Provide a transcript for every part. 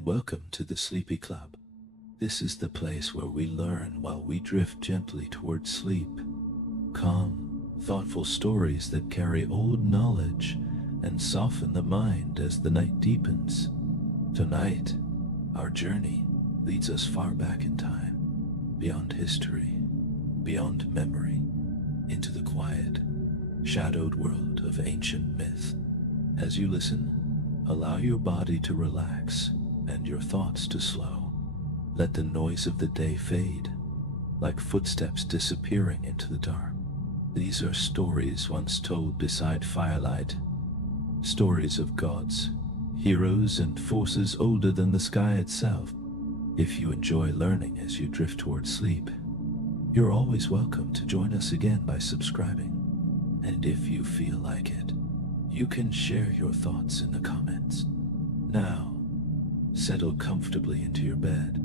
and welcome to the Sleepy Club. This is the place where we learn while we drift gently towards sleep. Calm, thoughtful stories that carry old knowledge and soften the mind as the night deepens. Tonight, our journey leads us far back in time, beyond history, beyond memory, into the quiet, shadowed world of ancient myth. As you listen, allow your body to relax and your thoughts to slow. Let the noise of the day fade, like footsteps disappearing into the dark. These are stories once told beside firelight, stories of gods, heroes, and forces older than the sky itself. If you enjoy learning as you drift towards sleep, you're always welcome to join us again by subscribing. And if you feel like it, you can share your thoughts in the comments. Now, settle comfortably into your bed.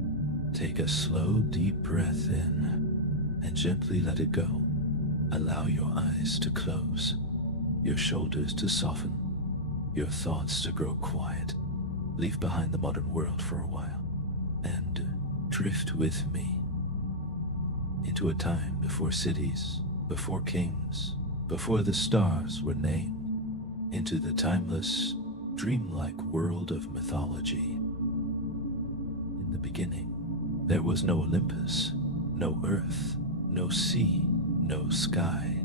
Take a slow, deep breath in and gently let it go. Allow your eyes to close, your shoulders to soften, your thoughts to grow quiet. Leave behind the modern world for a while and drift with me into a time before cities, before kings, before the stars were named, into the timeless, dreamlike world of mythology. In the beginning, there was no Olympus, no earth, no sea, no sky.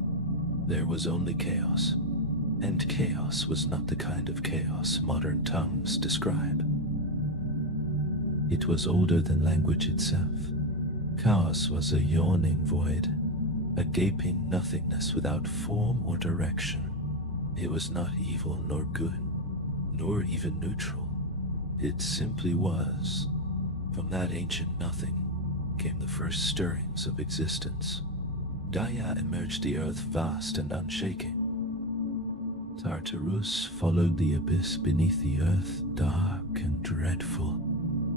There was only chaos, and chaos was not the kind of chaos modern tongues describe. It was older than language itself. Chaos was a yawning void, a gaping nothingness without form or direction. It was not evil nor good, nor even neutral. It simply was. From that ancient nothing came the first stirrings of existence. Gaia emerged the earth vast and unshaking. Tartarus followed the abyss beneath the earth, dark and dreadful.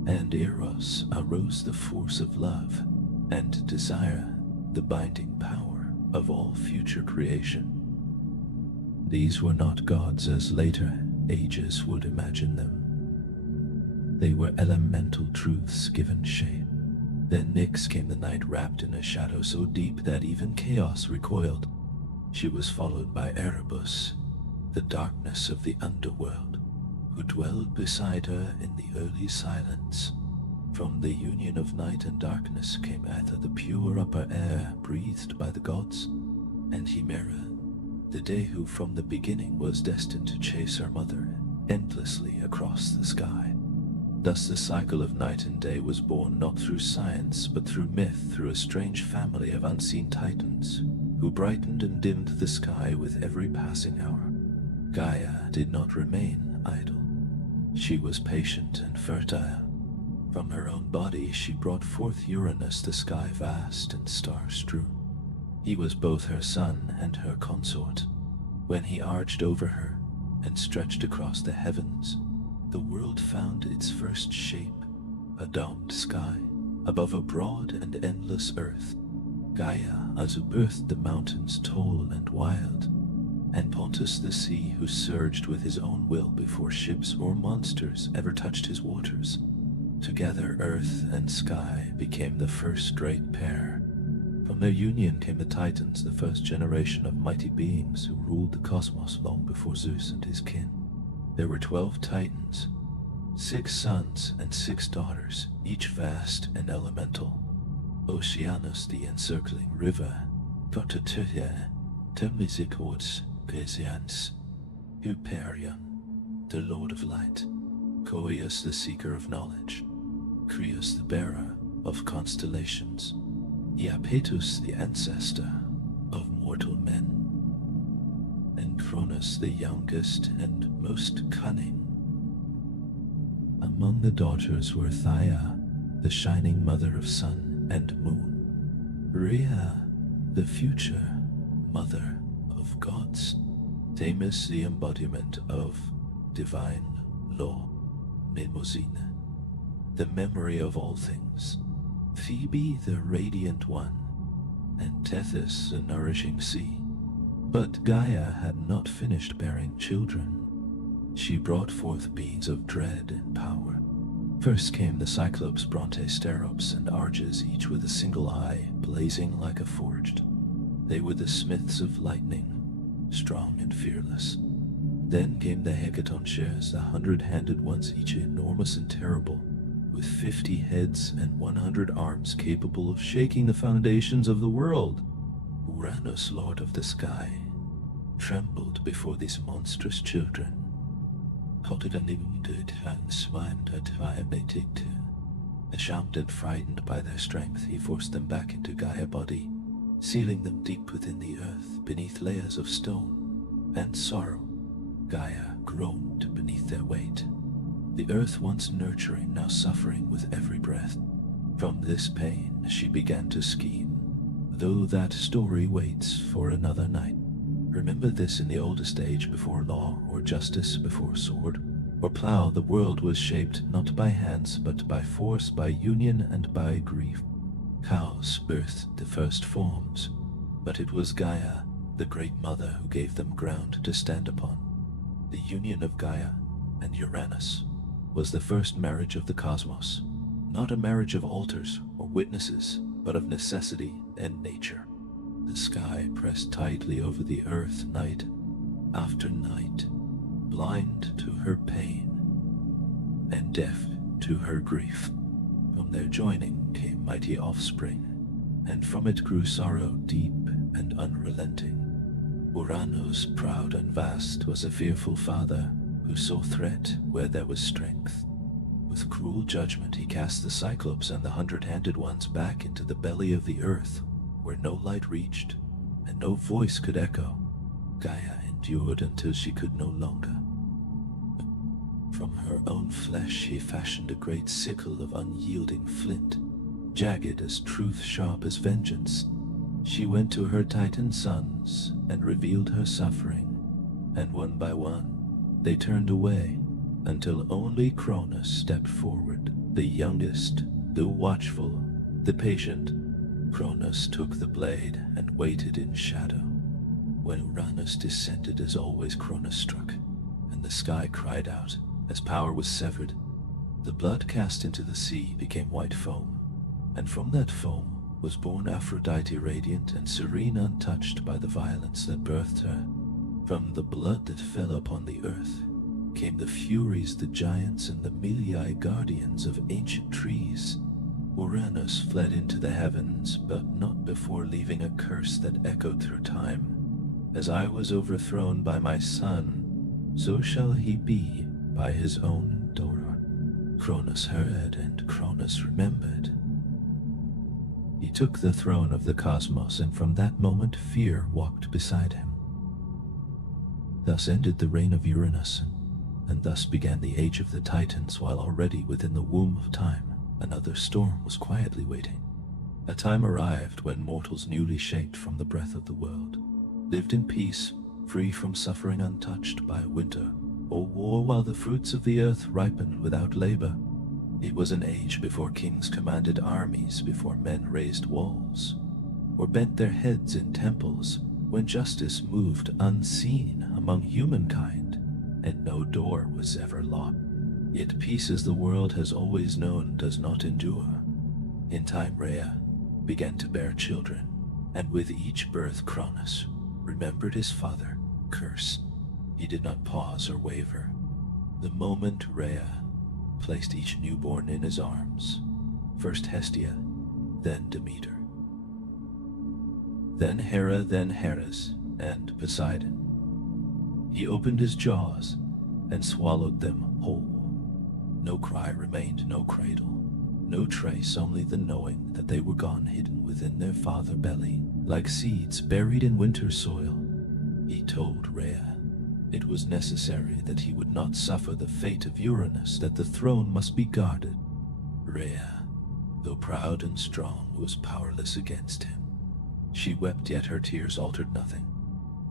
And Eros arose, the force of love and desire, the binding power of all future creation. These were not gods as later ages would imagine them. They were elemental truths given shape. Then Nyx came, the night wrapped in a shadow so deep that even chaos recoiled. She was followed by Erebus, the darkness of the underworld, who dwelled beside her in the early silence. From the union of night and darkness came Aether, the pure upper air breathed by the gods, and Hemera, the day who from the beginning was destined to chase her mother endlessly across the sky. Thus the cycle of night and day was born not through science but through myth, through a strange family of unseen titans who brightened and dimmed the sky with every passing hour. Gaia did not remain idle. She was patient and fertile. From her own body she brought forth Uranus, the sky vast and star-strewn. He was both her son and her consort. When he arched over her and stretched across the heavens, the world found its first shape, a domed sky above a broad and endless earth. Gaia birthed the mountains tall and wild, and Pontus the sea, who surged with his own will before ships or monsters ever touched his waters. Together earth and sky became the first great pair. From their union came the Titans, the first generation of mighty beings who ruled the cosmos long before Zeus and his kin. There were 12 Titans, 6 sons and 6 daughters, each vast and elemental. Oceanus, the encircling river, Totatia, Temlizikots, Gesians, Hyperion, the lord of light, Coeus, the seeker of knowledge, Creus, the bearer of constellations, Iapetus, the ancestor of mortal men, and Cronus, the youngest and most cunning. Among the daughters were Thea, the shining mother of sun and moon, Rhea, the future mother of gods, Themis, the embodiment of divine law, Mnemosyne, the memory of all things, Phoebe, the radiant one, and Tethys, the nourishing sea. But Gaia had not finished bearing children. She brought forth beings of dread and power. First came the Cyclops, Bronte-Sterops, and Arges, each with a single eye, blazing like a forged. They were the smiths of lightning, strong and fearless. Then came the Hecatoncheires, the 100-handed ones, each enormous and terrible, with 50 heads and 100 arms capable of shaking the foundations of the world. Uranus, lord of the sky, trembled before these monstrous children. Ashamed and frightened by their strength, he forced them back into Gaia body, sealing them deep within the earth, beneath layers of stone and sorrow. Gaia groaned beneath their weight. The earth, once nurturing, now suffering with every breath. From this pain she began to scheme, though that story waits for another night. Remember this: in the oldest age, before law or justice, before sword or plow, the world was shaped not by hands but by force, by union and by grief. Cows birthed the first forms, but it was Gaia, the great mother, who gave them ground to stand upon. The union of Gaia and Uranus was the first marriage of the cosmos, not a marriage of altars or witnesses, but of necessity and nature. The sky pressed tightly over the earth night after night, blind to her pain and deaf to her grief. From their joining came mighty offspring, and from it grew sorrow deep and unrelenting. Uranus, proud and vast, was a fearful father who saw threat where there was strength. With cruel judgment he cast the Cyclops and the 100-handed ones back into the belly of the earth, where no light reached and no voice could echo. Gaia endured until she could no longer. From her own flesh he fashioned a great sickle of unyielding flint, jagged as truth, sharp as vengeance. She went to her Titan sons and revealed her suffering, and one by one they turned away, until only Cronus stepped forward, the youngest, the watchful, the patient. Cronus took the blade and waited in shadow. When Uranus descended, as always, Cronus struck, and the sky cried out as power was severed. The blood cast into the sea became white foam, and from that foam was born Aphrodite, radiant and serene, untouched by the violence that birthed her. From the blood that fell upon the earth came the Furies, the giants, and the Milii, guardians of ancient trees. Uranus fled into the heavens, but not before leaving a curse that echoed through time. As I was overthrown by my son, so shall he be by his own daughter. Cronus heard, and Cronus remembered. He took the throne of the cosmos, and from that moment fear walked beside him. Thus ended the reign of Uranus, and thus began the age of the Titans, while already within the womb of time another storm was quietly waiting. A time arrived when mortals, newly shaped from the breath of the world, lived in peace, free from suffering, untouched by winter or war, while the fruits of the earth ripened without labor. It was an age before kings commanded armies, before men raised walls or bent their heads in temples, when justice moved unseen among humankind, and no door was ever locked. Yet peace, as the world has always known, does not endure. In time Rhea began to bear children, and with each birth Cronus remembered his father, Curse. He did not pause or waver. The moment Rhea placed each newborn in his arms, first Hestia, then Demeter, then Hera, then Heras, and Poseidon, he opened his jaws and swallowed them whole. No cry remained, no cradle, no trace, only the knowing that they were gone, hidden within their father belly, like seeds buried in winter soil. He told Rhea it was necessary that he would not suffer the fate of Uranus, that the throne must be guarded. Rhea, though proud and strong, was powerless against him. She wept, yet her tears altered nothing.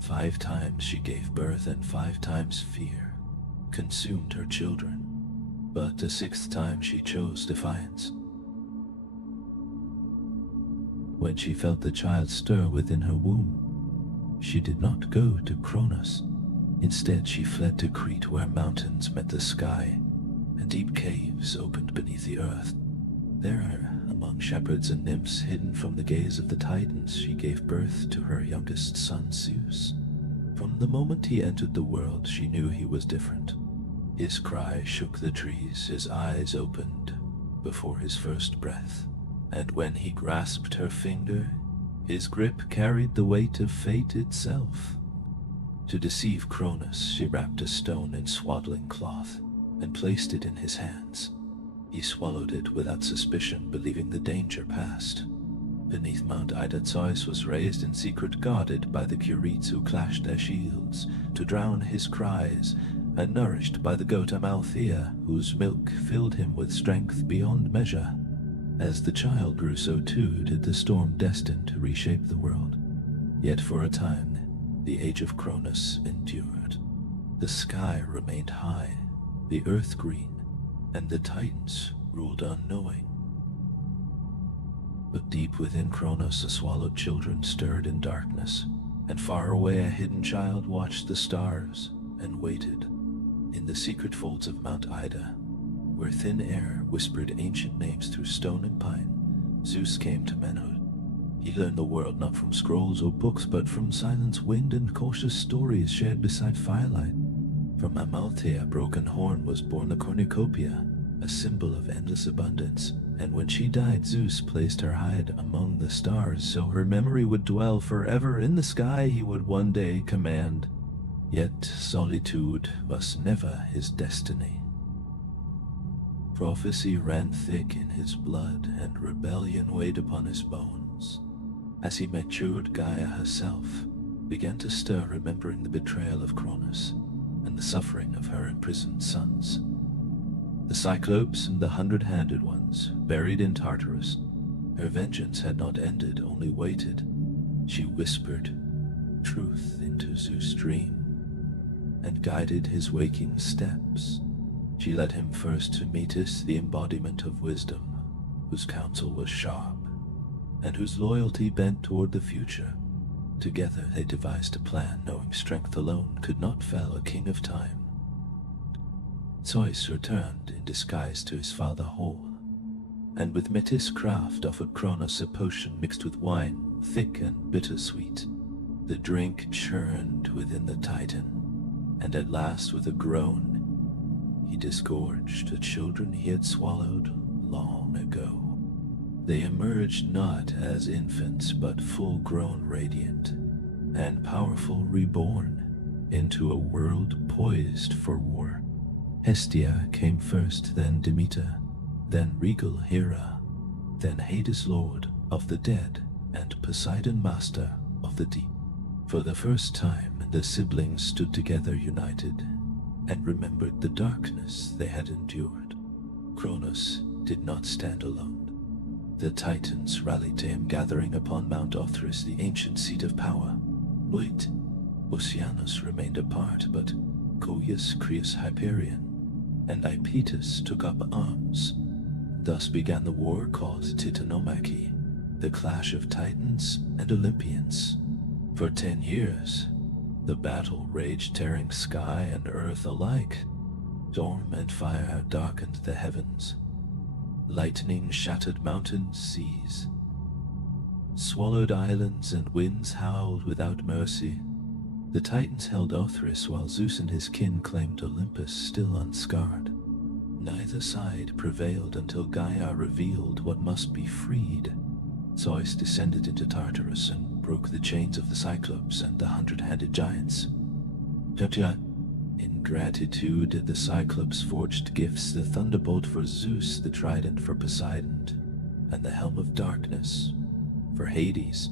5 times she gave birth, and 5 times fear consumed her children. But the 6th time she chose defiance. When she felt the child stir within her womb, she did not go to Cronus. Instead, she fled to Crete, where mountains met the sky, and deep caves opened beneath the earth. There, among shepherds and nymphs hidden from the gaze of the Titans, she gave birth to her youngest son, Zeus. From the moment he entered the world, she knew he was different. His cry shook the trees, his eyes opened before his first breath, and when he grasped her finger, his grip carried the weight of fate itself. To deceive Cronus, she wrapped a stone in swaddling cloth and placed it in his hands. He swallowed it without suspicion, believing the danger past. Beneath Mount Ida, Zeus was raised in secret, guarded by the Curetes who clashed their shields to drown his cries, and nourished by the goat Amalthea, whose milk filled him with strength beyond measure. As the child grew, so too did the storm destined to reshape the world. Yet for a time, the age of Cronus endured. The sky remained high, the earth green, and the Titans ruled unknowing. But deep within Cronus, a swallowed children stirred in darkness, and far away a hidden child watched the stars and waited. In the secret folds of Mount Ida, where thin air whispered ancient names through stone and pine, Zeus came to manhood. He learned the world not from scrolls or books, but from silence, wind, and cautious stories shared beside firelight. From Amalthea, broken horn, was born the cornucopia, a symbol of endless abundance, and when she died, Zeus placed her hide among the stars, so her memory would dwell forever in the sky he would one day command. Yet solitude was never his destiny. Prophecy ran thick in his blood, and rebellion weighed upon his bones. As he matured, Gaia herself began to stir, remembering the betrayal of Cronus and the suffering of her imprisoned sons. The Cyclopes and the 100-handed ones, buried in Tartarus, her vengeance had not ended, only waited. She whispered truth into Zeus' dream and guided his waking steps. She led him first to Metis, the embodiment of wisdom, whose counsel was sharp and whose loyalty bent toward the future. Together they devised a plan, knowing strength alone could not fell a king of time. Zeus returned in disguise to his father Hall, and with Metis' craft offered Cronus a potion mixed with wine, thick and bittersweet. The drink churned within the Titan, and at last, with a groan, he disgorged the children he had swallowed long ago. They emerged not as infants, but full-grown, radiant, and powerful, reborn into a world poised for war. Hestia came first, then Demeter, then regal Hera, then Hades, lord of the dead, and Poseidon, master of the deep. For the first time, the siblings stood together, united, and remembered the darkness they had endured. Cronus did not stand alone. The Titans rallied to him, gathering upon Mount Othrys, the ancient seat of power. Wait, Oceanus remained apart, but Coeus, Creus, Hyperion, and Iapetus took up arms. Thus began the war called Titanomachy, the clash of Titans and Olympians. For 10 years, the battle raged, tearing sky and earth alike. Storm and fire darkened the heavens. Lightning shattered mountains, seas. Swallowed islands and winds howled without mercy. The Titans held Othrys, while Zeus and his kin claimed Olympus, still unscarred. Neither side prevailed until Gaia revealed what must be freed. Zeus descended into Tartarus and broke the chains of the Cyclops and the 100-handed giants. In gratitude, the Cyclops forged gifts, the thunderbolt for Zeus, the trident for Poseidon, and the helm of darkness for Hades.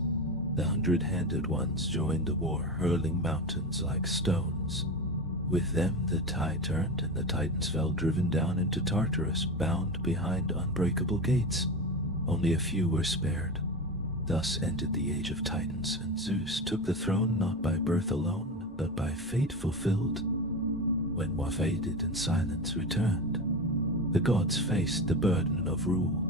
The 100-handed ones joined the war, hurling mountains like stones. With them the tide turned, and the Titans fell, driven down into Tartarus, bound behind unbreakable gates. Only a few were spared. Thus ended the age of Titans, and Zeus took the throne not by birth alone, but by fate fulfilled. When faded and silence returned, the gods faced the burden of rule.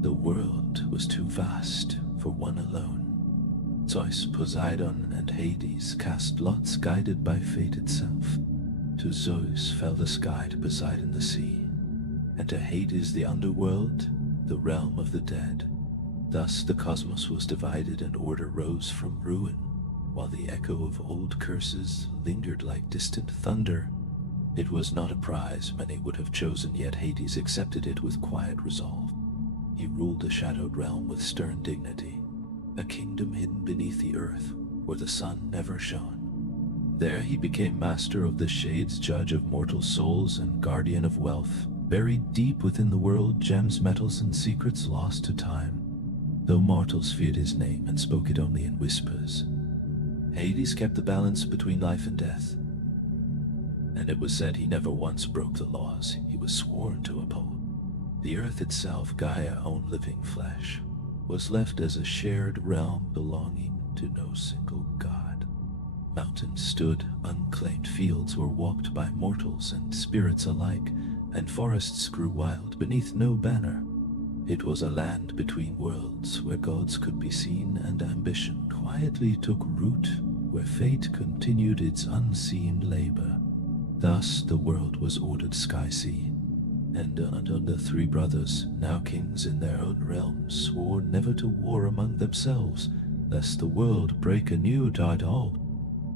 The world was too vast for one alone. Zeus, Poseidon, and Hades cast lots, guided by fate itself. To Zeus fell the sky, to Poseidon the sea. and to Hades the underworld, the realm of the dead. Thus the cosmos was divided and order rose from ruin, while the echo of old curses lingered like distant thunder. It was not a prize many would have chosen, yet Hades accepted it with quiet resolve. He ruled a shadowed realm with stern dignity, a kingdom hidden beneath the earth where the sun never shone. There he became master of the shades, judge of mortal souls, and guardian of wealth, buried deep within the world, gems, metals, and secrets lost to time, though mortals feared his name and spoke it only in whispers. Hades kept the balance between life and death, and it was said he never once broke the laws he was sworn to uphold. The earth itself, Gaia, own living flesh, was left as a shared realm belonging to no single god. Mountains stood unclaimed, fields were walked by mortals and spirits alike, and forests grew wild beneath no banner. It was a land between worlds where gods could be seen and ambition quietly took root, where fate continued its unseen labor. Thus the world was ordered sky-sea, and the three brothers, now kings in their own realms, swore never to war among themselves, lest the world break anew. All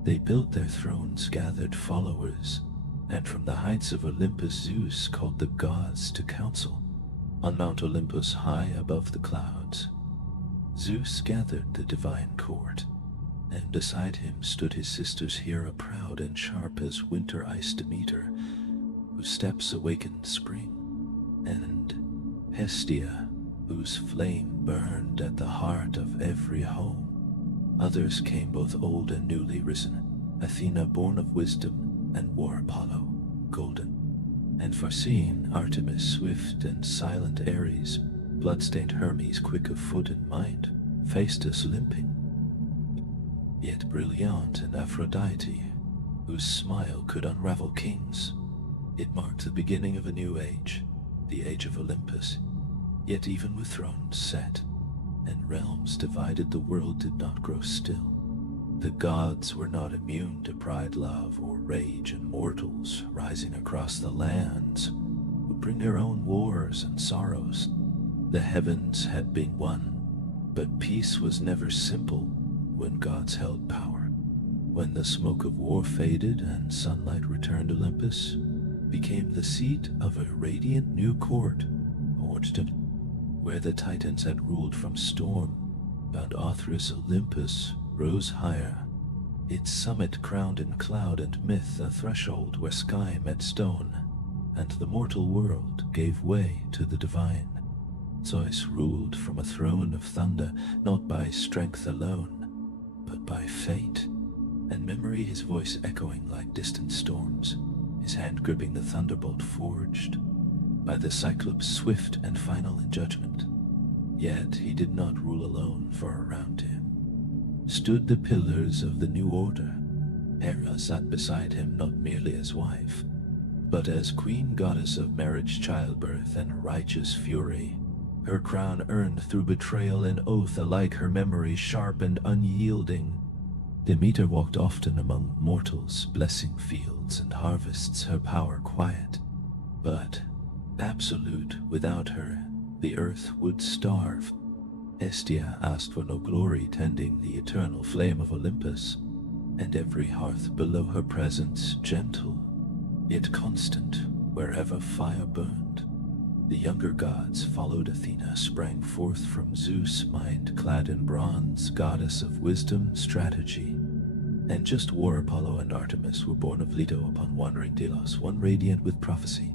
they built their thrones, gathered followers, and from the heights of Olympus Zeus called the gods to council. On Mount Olympus, high above the clouds, Zeus gathered the divine court, and beside him stood his sisters Hera, proud and sharp as winter ice, Demeter, whose steps awakened spring, and Hestia, whose flame burned at the heart of every home. Others came, both old and newly risen, Athena, born of wisdom, and war Apollo, golden, and foreseeing Artemis, swift and silent Ares, bloodstained Hermes, quick of foot and mind, Phaestus limping, yet brilliant, and Aphrodite, whose smile could unravel kings. It marked the beginning of a new age, the age of Olympus, yet even with thrones set and realms divided, the world did not grow still. The gods were not immune to pride, love, or rage, and mortals, rising across the lands, would bring their own wars and sorrows. The heavens had been won, but peace was never simple when gods held power. When the smoke of war faded and sunlight returned, Olympus became the seat of a radiant new court, where the Titans had ruled from storm. Bound Arthur's Olympus rose higher, its summit crowned in cloud and myth, a threshold where sky met stone, and the mortal world gave way to the divine. Zeus ruled from a throne of thunder, not by strength alone, but by fate, and memory, his voice echoing like distant storms, his hand gripping the thunderbolt forged by the Cyclops, swift and final in judgment. Yet he did not rule alone, for around him stood the pillars of the new order. Hera sat beside him, not merely as wife, but as queen, goddess of marriage, childbirth, and righteous fury. Her crown earned through betrayal and oath alike, her memory sharp and unyielding. Demeter walked often among mortals, blessing fields and harvests, her power quiet, but absolute. Without her, the earth would starve. Hestia asked for no glory, tending the eternal flame of Olympus, and every hearth below her presence gentle, yet constant wherever fire burned. The younger gods followed Athena, sprang forth from Zeus, mind clad in bronze, goddess of wisdom, strategy. And just war Apollo and Artemis were born of Leto upon wandering Delos, one radiant with prophecy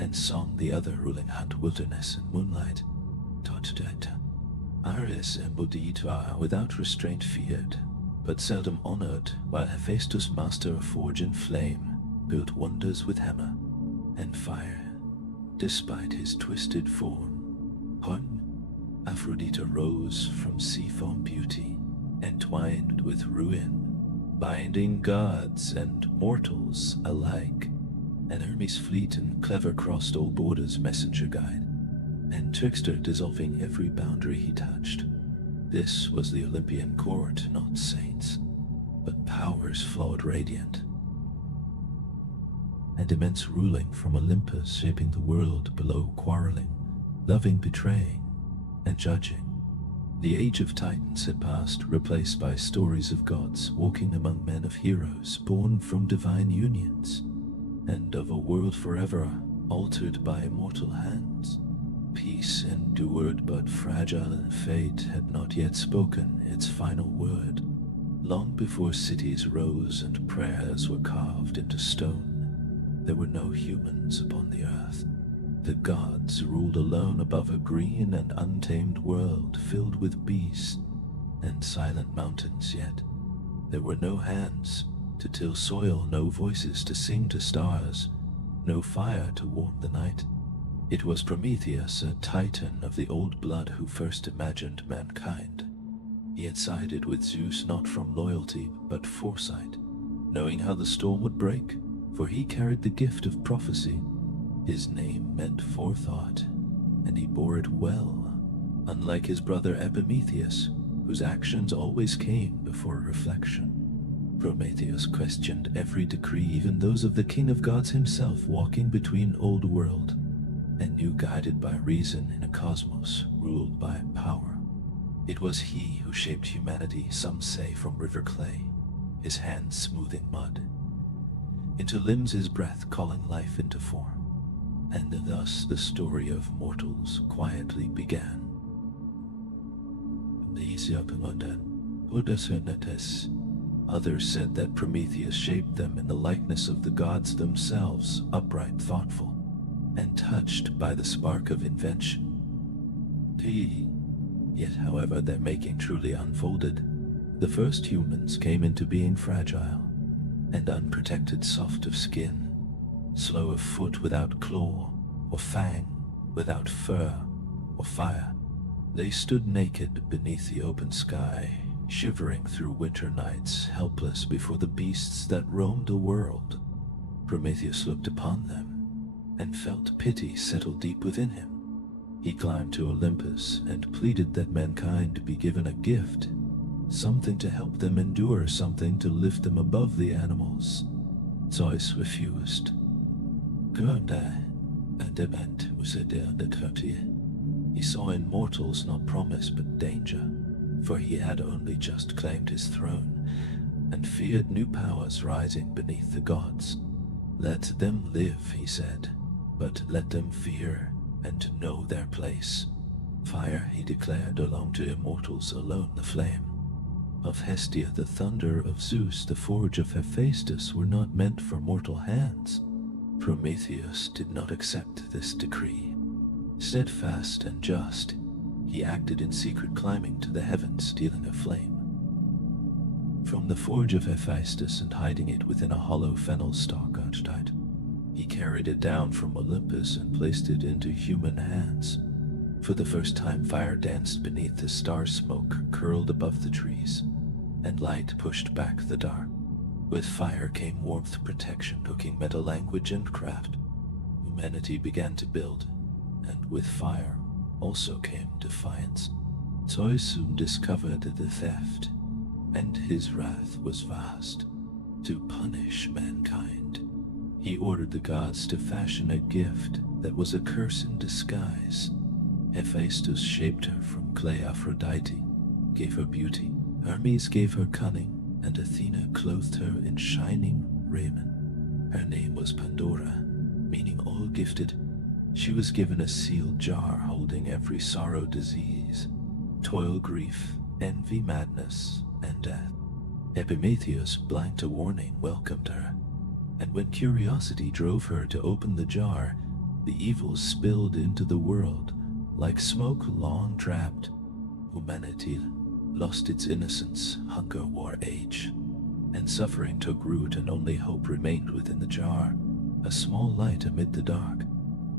and song, the other ruling hunt, wilderness, and moonlight. Ares embodied without restraint feared, but seldom honored, while Hephaestus, master of forge and flame, built wonders with hammer and fire, despite his twisted form. Aphrodite rose from sea foam beauty, entwined with ruin, binding gods and mortals alike. And Hermes, fleet and clever, crossed all borders, messenger guide, and trickster, dissolving every boundary he touched. This was the Olympian court, not saints, but powers flawed radiant. and immense ruling from Olympus shaping the world below, quarreling, loving, betraying, and judging. The age of Titans had passed, replaced by stories of gods walking among men, of heroes born from divine unions, and of a world forever altered by immortal hands. Peace endured, but fragile, and fate had not yet spoken its final word. Long before cities rose and prayers were carved into stone, there were no humans upon the earth. The gods ruled alone above a green and untamed world filled with beasts and silent mountains, yet there were no hands to till soil, no voices to sing to stars, no fire to warm the night. It was Prometheus, a titan of the old blood, who first imagined mankind. He had sided with Zeus not from loyalty but foresight, knowing how the storm would break, for he carried the gift of prophecy. His name meant forethought, and he bore it well, unlike his brother Epimetheus, whose actions always came before reflection. Prometheus questioned every decree, even those of the king of gods himself, walking between old world and new, guided by reason in a cosmos ruled by power. It was he who shaped humanity, some say from river clay, his hands smoothing mud into limbs, his breath calling life into form. And thus the story of mortals quietly began. Others said that Prometheus shaped them in the likeness of the gods themselves, upright, thoughtful, and touched by the spark of invention. Yet, however, their making truly unfolded, the first humans came into being fragile and unprotected, soft of skin, slow of foot without claw or fang, without fur or fire. They stood naked beneath the open sky, shivering through winter nights, helpless before the beasts that roamed the world. Prometheus looked upon them and felt pity settle deep within him. He climbed to Olympus and pleaded that mankind be given a gift, something to help them endure, something to lift them above the animals. Zeus refused. He saw in mortals not promise but danger, for he had only just claimed his throne, and feared new powers rising beneath the gods. Let them live, he said, but let them fear and know their place. Fire, he declared, belonged to immortals alone. The flame of Hestia, the thunder of Zeus, the forge of Hephaestus were not meant for mortal hands. Prometheus did not accept this decree. Steadfast and just, he acted in secret, climbing to the heavens, stealing a flame from the forge of Hephaestus and hiding it within a hollow fennel stalk. He carried it down from Olympus and placed it into human hands. For the first time, fire danced beneath the star smoke curled above the trees, and light pushed back the dark. With fire came warmth, protection, cooking, meta language, and craft. Humanity began to build, and with fire also came defiance. Zeus soon discovered the theft, and his wrath was vast. To punish mankind, he ordered the gods to fashion a gift that was a curse in disguise. Hephaestus shaped her from clay, Aphrodite gave her beauty, Hermes gave her cunning, and Athena clothed her in shining raiment. Her name was Pandora, meaning all gifted. She was given a sealed jar holding every sorrow, disease, toil, grief, envy, madness, and death. Epimetheus, blind to warning, welcomed her, and when curiosity drove her to open the jar, the evils spilled into the world like smoke long trapped. Humanity lost its innocence, hunger wore age, and suffering took root, and only hope remained within the jar, a small light amid the dark.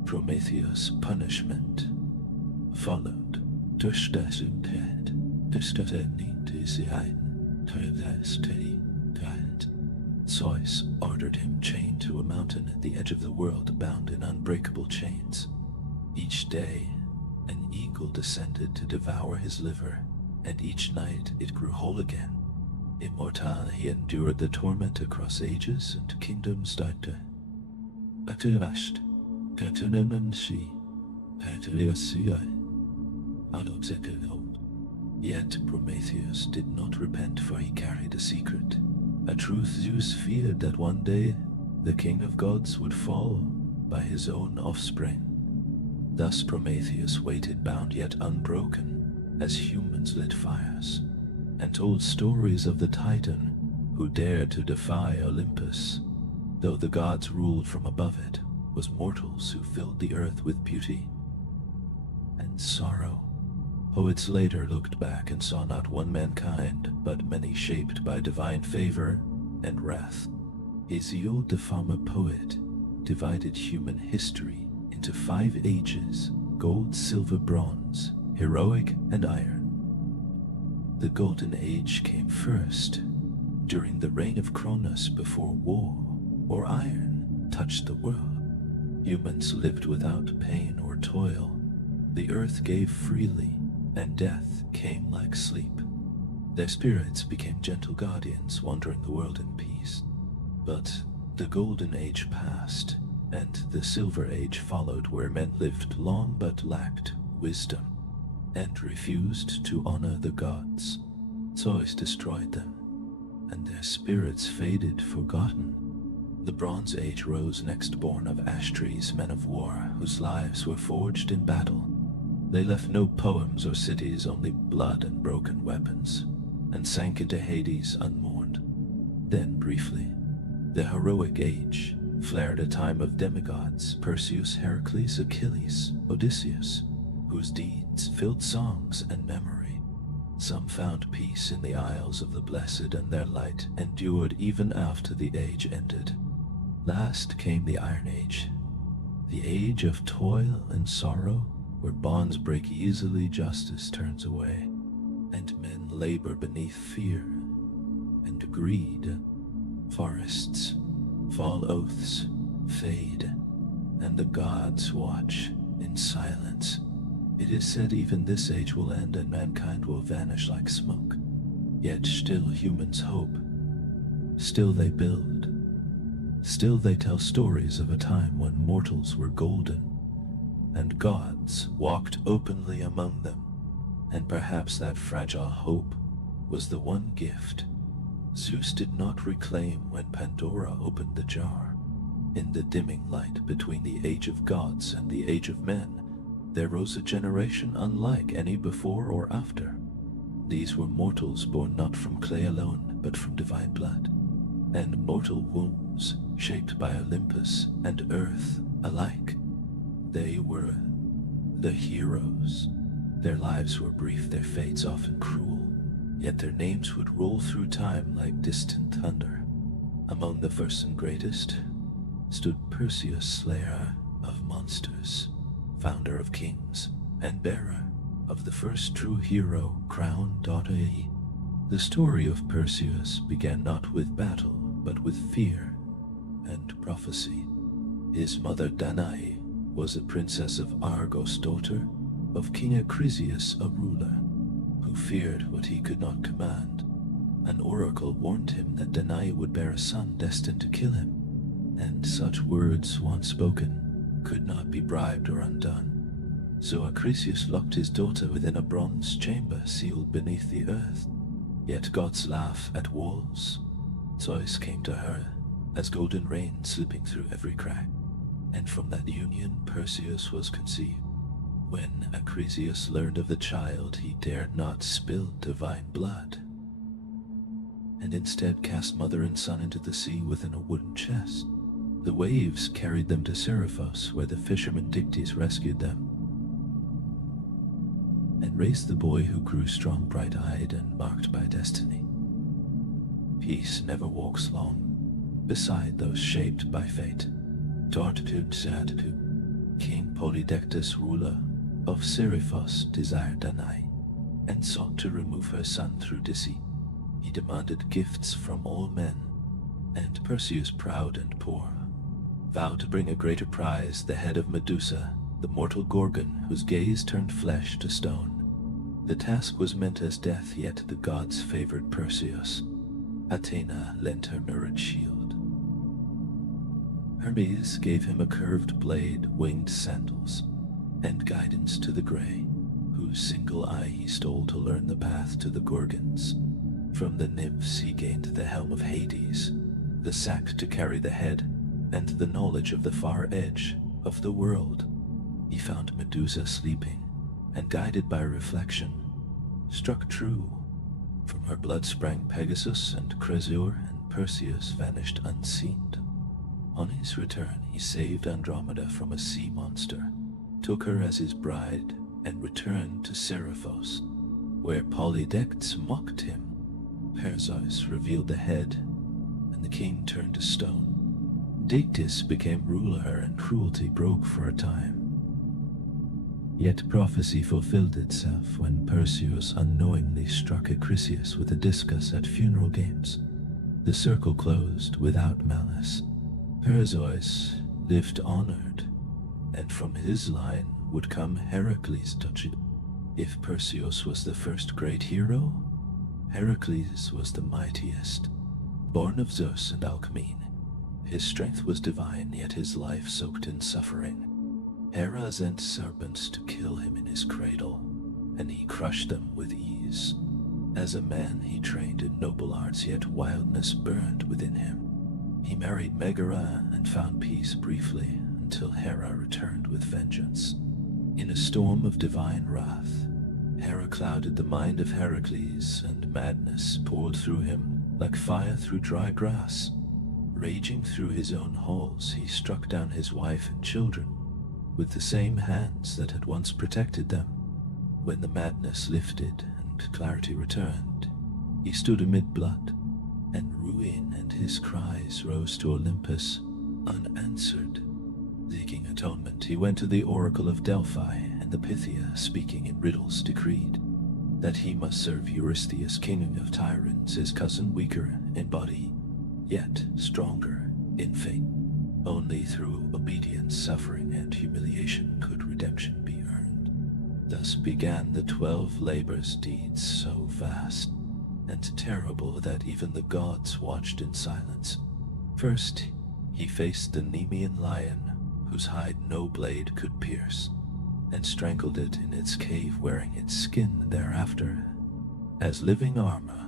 Prometheus' punishment followed. Zeus ordered him chained to a mountain at the edge of the world, bound in unbreakable chains. Each day, an eagle descended to devour his liver, and each night it grew whole again. Immortal, he endured the torment across ages and kingdoms. Aturasht, Katunananshi, Paturiasiai, Alobzekerhold. Yet Prometheus did not repent, for he carried a secret, a truth Zeus feared that one day the king of gods would fall by his own offspring. Thus Prometheus waited, bound yet unbroken, as humans lit fires, and told stories of the Titan who dared to defy Olympus. Though the gods ruled from above, it was mortals who filled the earth with beauty and sorrow. Poets later looked back and saw not one mankind, but many shaped by divine favor and wrath. Hesiod, the farmer poet, divided human history into 5 ages: gold, silver, bronze, heroic, and iron. The Golden Age came first, during the reign of Cronus, before war or iron touched the world. Humans lived without pain or toil. The earth gave freely, and death came like sleep. Their spirits became gentle guardians, wandering the world in peace. But the Golden Age passed, and the Silver Age followed, where men lived long but lacked wisdom, and refused to honor the gods. Zeus destroyed them, and their spirits faded forgotten. The Bronze Age rose next, born of ash trees, men of war, whose lives were forged in battle. They left no poems or cities, only blood and broken weapons, and sank into Hades unmourned. Then, briefly, the Heroic Age flared, a time of demigods: Perseus, Heracles, Achilles, Odysseus, whose deeds filled songs and memory. Some found peace in the Isles of the Blessed, and their light endured even after the age ended. Last came the Iron Age, the age of toil and sorrow, where bonds break easily, justice turns away, and men labor beneath fear and greed. Forests fall, oaths fade, and the gods watch in silence. It is said even this age will end, and mankind will vanish like smoke. Yet still humans hope, still they build, still they tell stories of a time when mortals were golden, and gods walked openly among them. And perhaps that fragile hope was the one gift Zeus did not reclaim when Pandora opened the jar. In the dimming light between the age of gods and the age of men, there rose a generation unlike any before or after. These were mortals born not from clay alone, but from divine blood, and mortal wombs shaped by Olympus and earth alike. They were the heroes. Their lives were brief, their fates often cruel, yet their names would roll through time like distant thunder. Among the first and greatest stood Perseus, slayer of monsters, founder of kings, and bearer of the first true hero crown, Danae. The story of Perseus began not with battle, but with fear and prophecy. His mother Danae was a princess of Argos, daughter of King Acrisius, a ruler who feared what he could not command. An oracle warned him that Danae would bear a son destined to kill him, and such words, once spoken, could not be bribed or undone. So Acrisius locked his daughter within a bronze chamber sealed beneath the earth. Yet gods laugh at walls. Zeus came to her as golden rain slipping through every crack, and from that union Perseus was conceived. When Acrisius learned of the child, he dared not spill divine blood, and instead cast mother and son into the sea within a wooden chest. The waves carried them to Seriphos, where the fisherman Dictys rescued them, and raised the boy who grew strong, bright-eyed, and marked by destiny. Peace never walks long beside those shaped by fate. Tortitude, certitude. King Polydectes, ruler of Seriphos, desired Danae, and sought to remove her son through deceit. He demanded gifts from all men, and Perseus, proud and poor, vowed to bring a greater prize, the head of Medusa, the mortal Gorgon, whose gaze turned flesh to stone. The task was meant as death, yet the gods favored Perseus. Athena lent her mirrored shield. Hermes gave him a curved blade, winged sandals, and guidance to the Grey, whose single eye he stole to learn the path to the Gorgons. From the nymphs he gained the helm of Hades, the sack to carry the head, and the knowledge of the far edge of the world. He found Medusa sleeping, and guided by reflection, struck true. From her blood sprang Pegasus, and Chrysaor and Perseus vanished unseen. On his return, he saved Andromeda from a sea monster, took her as his bride, and returned to Seriphos, where Polydectes mocked him. Perseus revealed the head, and the king turned to stone. Dictys became ruler, and cruelty broke for a time. Yet prophecy fulfilled itself when Perseus unknowingly struck Acrisius with a discus at funeral games. The circle closed without malice. Perseus lived honored, and from his line would come Heracles. If Perseus was the first great hero, Heracles was the mightiest. Born of Zeus and Alcmene, his strength was divine, yet his life soaked in suffering. Hera sent serpents to kill him in his cradle, and he crushed them with ease. As a man, he trained in noble arts, yet wildness burned within him. He married Megara and found peace briefly, until Hera returned with vengeance. In a storm of divine wrath, Hera clouded the mind of Heracles, and madness poured through him like fire through dry grass. Raging through his own halls, he struck down his wife and children with the same hands that had once protected them. When the madness lifted and clarity returned, he stood amid blood and ruin, and his cries rose to Olympus unanswered. Seeking atonement, he went to the oracle of Delphi, and the Pythia, speaking in riddles, decreed that he must serve Eurystheus, king of Tyrants, his cousin, weaker in body, yet stronger in faith. Only through obedience, suffering, and humiliation could redemption be earned. Thus began the 12 labors, deeds so vast and terrible that even the gods watched in silence. First, he faced the Nemean lion, whose hide no blade could pierce, and strangled it in its cave, wearing its skin thereafter as living armor.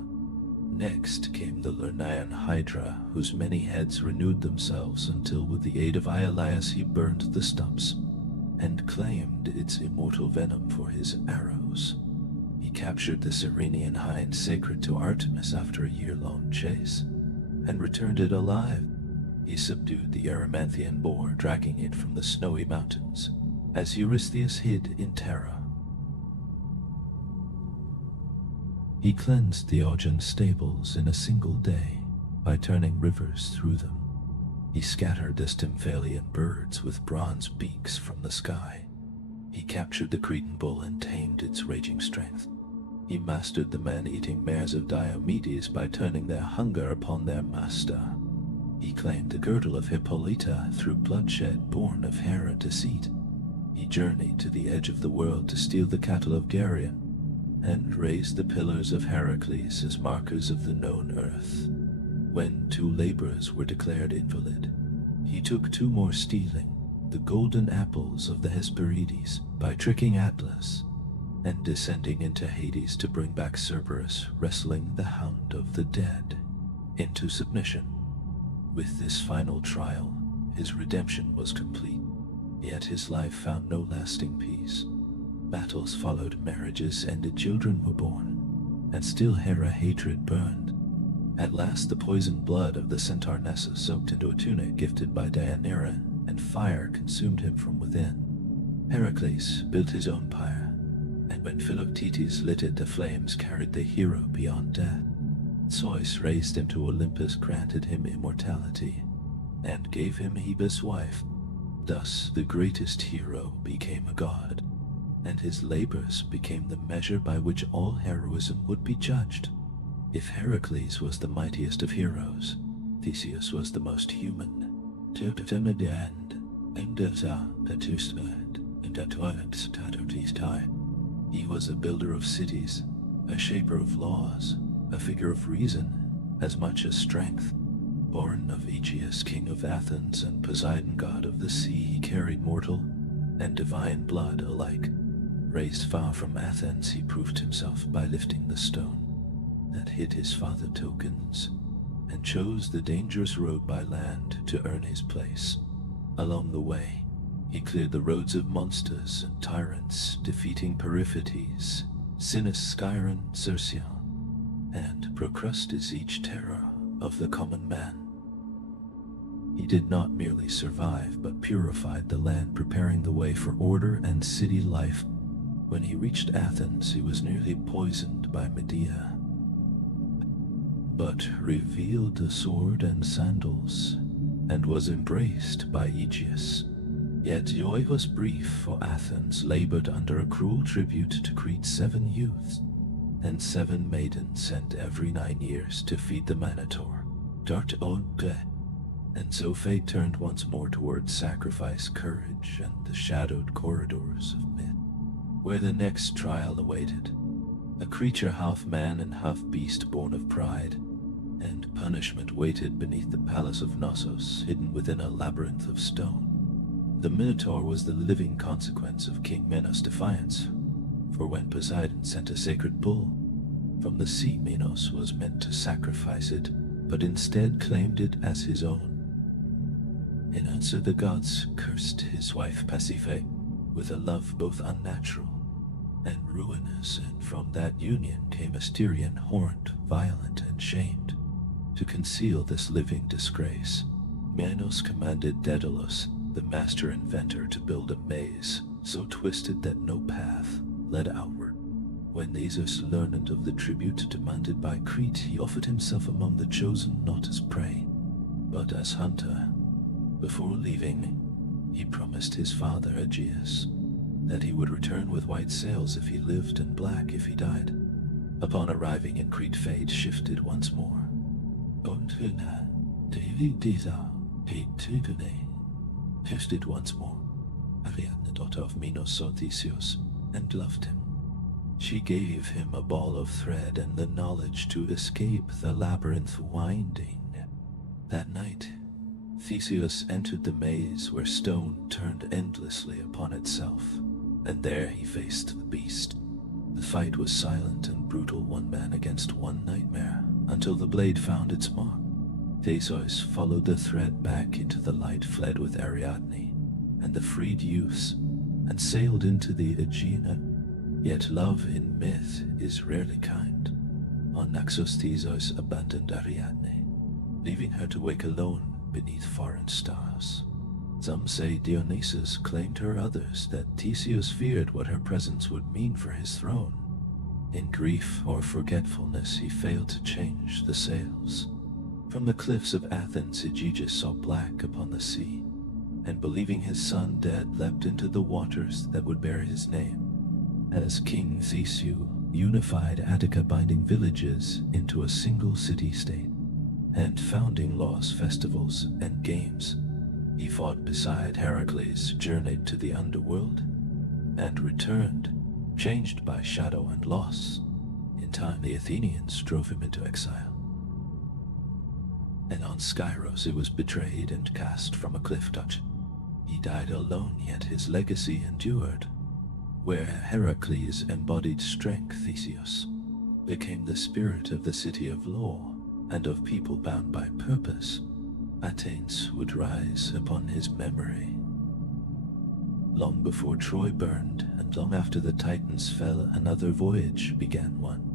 Next came the Lernaean Hydra, whose many heads renewed themselves until with the aid of Iolaus he burned the stumps, and claimed its immortal venom for his arrows. He captured the Cyrenian hind sacred to Artemis after a year-long chase, and returned it alive. He subdued the Erymanthian boar, dragging it from the snowy mountains, as Eurystheus hid in terror. He cleansed the Augean stables in a single day by turning rivers through them. He scattered the Stymphalian birds with bronze beaks from the sky. He captured the Cretan bull and tamed its raging strength. He mastered the man-eating mares of Diomedes by turning their hunger upon their master. He claimed the girdle of Hippolyta through bloodshed born of Hera deceit. He journeyed to the edge of the world to steal the cattle of Geryon, and raised the pillars of Heracles as markers of the known earth. When 2 laborers were declared invalid, he took 2 more, stealing the golden apples of the Hesperides by tricking Atlas, and descending into Hades to bring back Cerberus, wrestling the Hound of the Dead into submission. With this final trial, his redemption was complete, yet his life found no lasting peace. Battles followed, marriages ended, children were born, and still Hera hatred burned. At last the poisoned blood of the centaur Nessus soaked into a tunic gifted by Deianira, and fire consumed him from within. Heracles built his own pyre, and when Philoctetes lit it, the flames carried the hero beyond death. Zeus raised him to Olympus, granted him immortality, and gave him Hebe's wife. Thus the greatest hero became a god, and his labors became the measure by which all heroism would be judged. If Heracles was the mightiest of heroes, Theseus was the most human. He was a builder of cities, a shaper of laws, a figure of reason, as much as strength. Born of Aegeus, king of Athens, and Poseidon, god of the sea, he carried mortal and divine blood alike. Raised far from Athens, he proved himself by lifting the stone that hid his father tokens, and chose the dangerous road by land to earn his place. Along the way, he cleared the roads of monsters and tyrants, defeating Periphetes, Sinus, Scyron, Cercion, and Procrustes, each terror of the common man. He did not merely survive, but purified the land, preparing the way for order and city life. When he reached Athens, he was nearly poisoned by Medea, but revealed a sword and sandals, and was embraced by Aegeus. Yet joy was brief, for Athens labored under a cruel tribute to Crete's 7 youths, and 7 maidens sent every 9 years to feed the Minotaur, and so fate turned once more towards sacrifice, courage, and the shadowed corridors of myth, where the next trial awaited. A creature half man and half beast, born of pride, and punishment waited beneath the palace of Knossos, hidden within a labyrinth of stone. The Minotaur was the living consequence of King Minos' defiance, for when Poseidon sent a sacred bull from the sea, Minos was meant to sacrifice it, but instead claimed it as his own. In answer, the gods cursed his wife Pasiphae with a love both unnatural and ruinous, and from that union came a Styrian, horned, violent, and shamed. To conceal this living disgrace, Minos commanded Daedalus, the master inventor, to build a maze so twisted that no path led outward. When Theseus learned of the tribute demanded by Crete, he offered himself among the chosen, not as prey, but as hunter. Before leaving, he promised his father Aegeus that he would return with white sails if he lived, and black if he died. Upon arriving in Crete, fate shifted once more. Tested once more. Ariadne, daughter of Minos, saw Theseus and loved him. She gave him a ball of thread and the knowledge to escape the labyrinth winding. That night, Theseus entered the maze where stone turned endlessly upon itself, and there he faced the beast. The fight was silent and brutal, 1 man against 1 nightmare, until the blade found its mark. Theseus followed the thread back into the light, fled with Ariadne and the freed youths, and sailed into the Aegean. Yet love in myth is rarely kind. On Naxos, Theseus abandoned Ariadne, leaving her to wake alone beneath foreign stars. Some say Dionysus claimed her, others that Theseus feared what her presence would mean for his throne. In grief or forgetfulness, he failed to change the sails. From the cliffs of Athens, Aegeus saw black upon the sea, and believing his son dead, leapt into the waters that would bear his name. As King Theseus unified Attica, binding villages into a single city-state, and founding laws, festivals, and games, he fought beside Heracles, journeyed to the underworld, and returned, changed by shadow and loss. In time, the Athenians drove him into exile. And on Skyros, he was betrayed and cast from a cliff touch. He died alone, yet his legacy endured. Where Heracles embodied strength, Theseus became the spirit of the city of law and of people bound by purpose. Athens would rise upon his memory. Long before Troy burned, and long after the Titans fell, another voyage began, one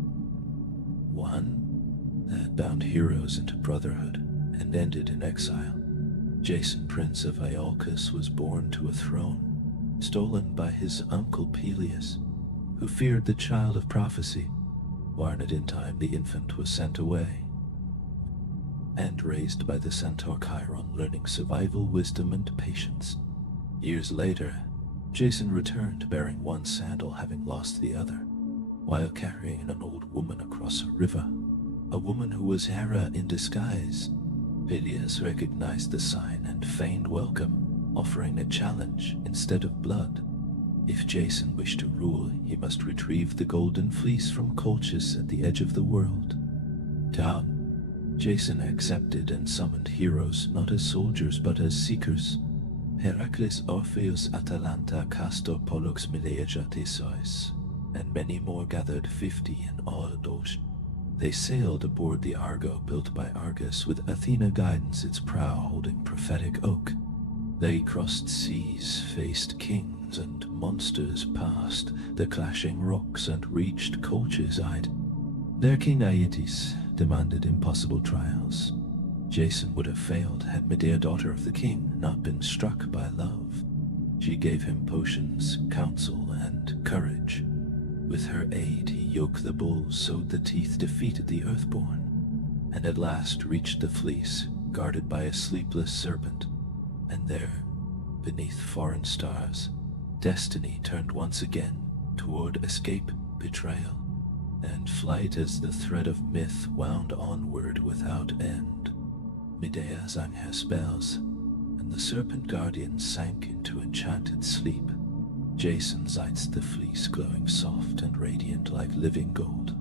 that bound heroes into brotherhood and ended in exile. Jason, prince of Iolcus, was born to a throne, stolen by his uncle Peleus, who feared the child of prophecy. Warned in time, the infant was sent away, and raised by the centaur Chiron, learning survival, wisdom, and patience. Years later, Jason returned, bearing 1 sandal, having lost the other, while carrying an old woman across a river, a woman who was Hera in disguise. Peleus recognized the sign and feigned welcome, offering a challenge instead of blood. If Jason wished to rule, he must retrieve the golden fleece from Colchis at the edge of the world. Jason accepted and summoned heroes not as soldiers but as seekers. Heracles, Orpheus, Atalanta, Castor, Pollux, Medea, Theseus, and many more gathered 50 in all. They sailed aboard the Argo built by Argus, with Athena guidance its prow holding prophetic oak. They crossed seas, faced kings and monsters, past the clashing rocks, and reached Colchis Ide. Their king Aeetes demanded impossible trials. Jason would have failed had Medea, daughter of the king, not been struck by love. She gave him potions, counsel, and courage. With her aid, he yoked the bulls, sowed the teeth, defeated the Earthborn, and at last reached the fleece, guarded by a sleepless serpent. And there, beneath foreign stars, destiny turned once again toward escape, betrayal, and flight as the thread of myth wound onward without end. Medea sang her spells, and the serpent guardian sank into enchanted sleep. Jason sighted the fleece glowing soft and radiant like living gold,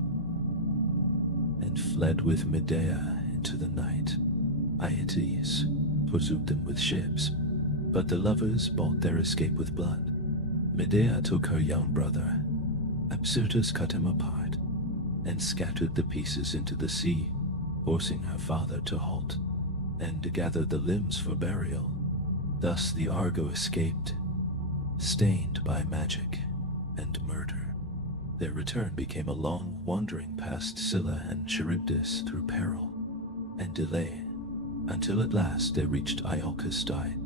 and fled with Medea into the night. Aeetes pursued them with ships, but the lovers bought their escape with blood. Medea took her young brother. Apsyrtus cut him apart and scattered the pieces into the sea, forcing her father to halt and gather the limbs for burial. Thus the Argo escaped, stained by magic and murder. Their return became a long wandering past Scylla and Charybdis, through peril and delay, until at last they reached Iolcus Ide.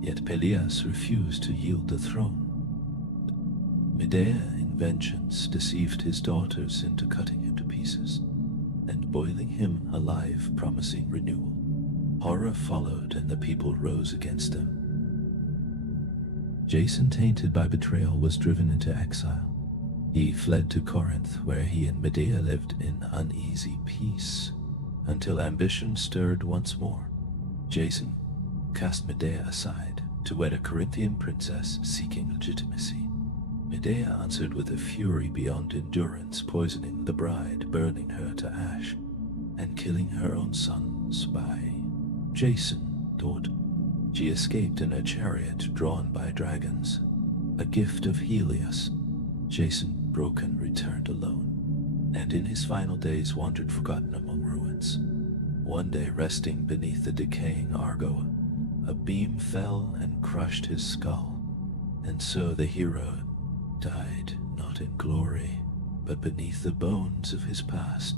Yet Peleus refused to yield the throne. Medea, in vengeance, deceived his daughters into cutting him to pieces and boiling him alive, promising renewal. Horror followed, and the people rose against them. Jason, tainted by betrayal, was driven into exile. He fled to Corinth, where he and Medea lived in uneasy peace, until ambition stirred once more. Jason cast Medea aside to wed a Corinthian princess seeking legitimacy. Medea answered with a fury beyond endurance, poisoning the bride, burning her to ash, and killing her own sons by Jason thought. She escaped in a chariot drawn by dragons, a gift of Helios. Jason, broken, returned alone, and in his final days wandered forgotten among ruins. One day, resting beneath the decaying Argo, a beam fell and crushed his skull, and so the hero died, not in glory, but beneath the bones of his past.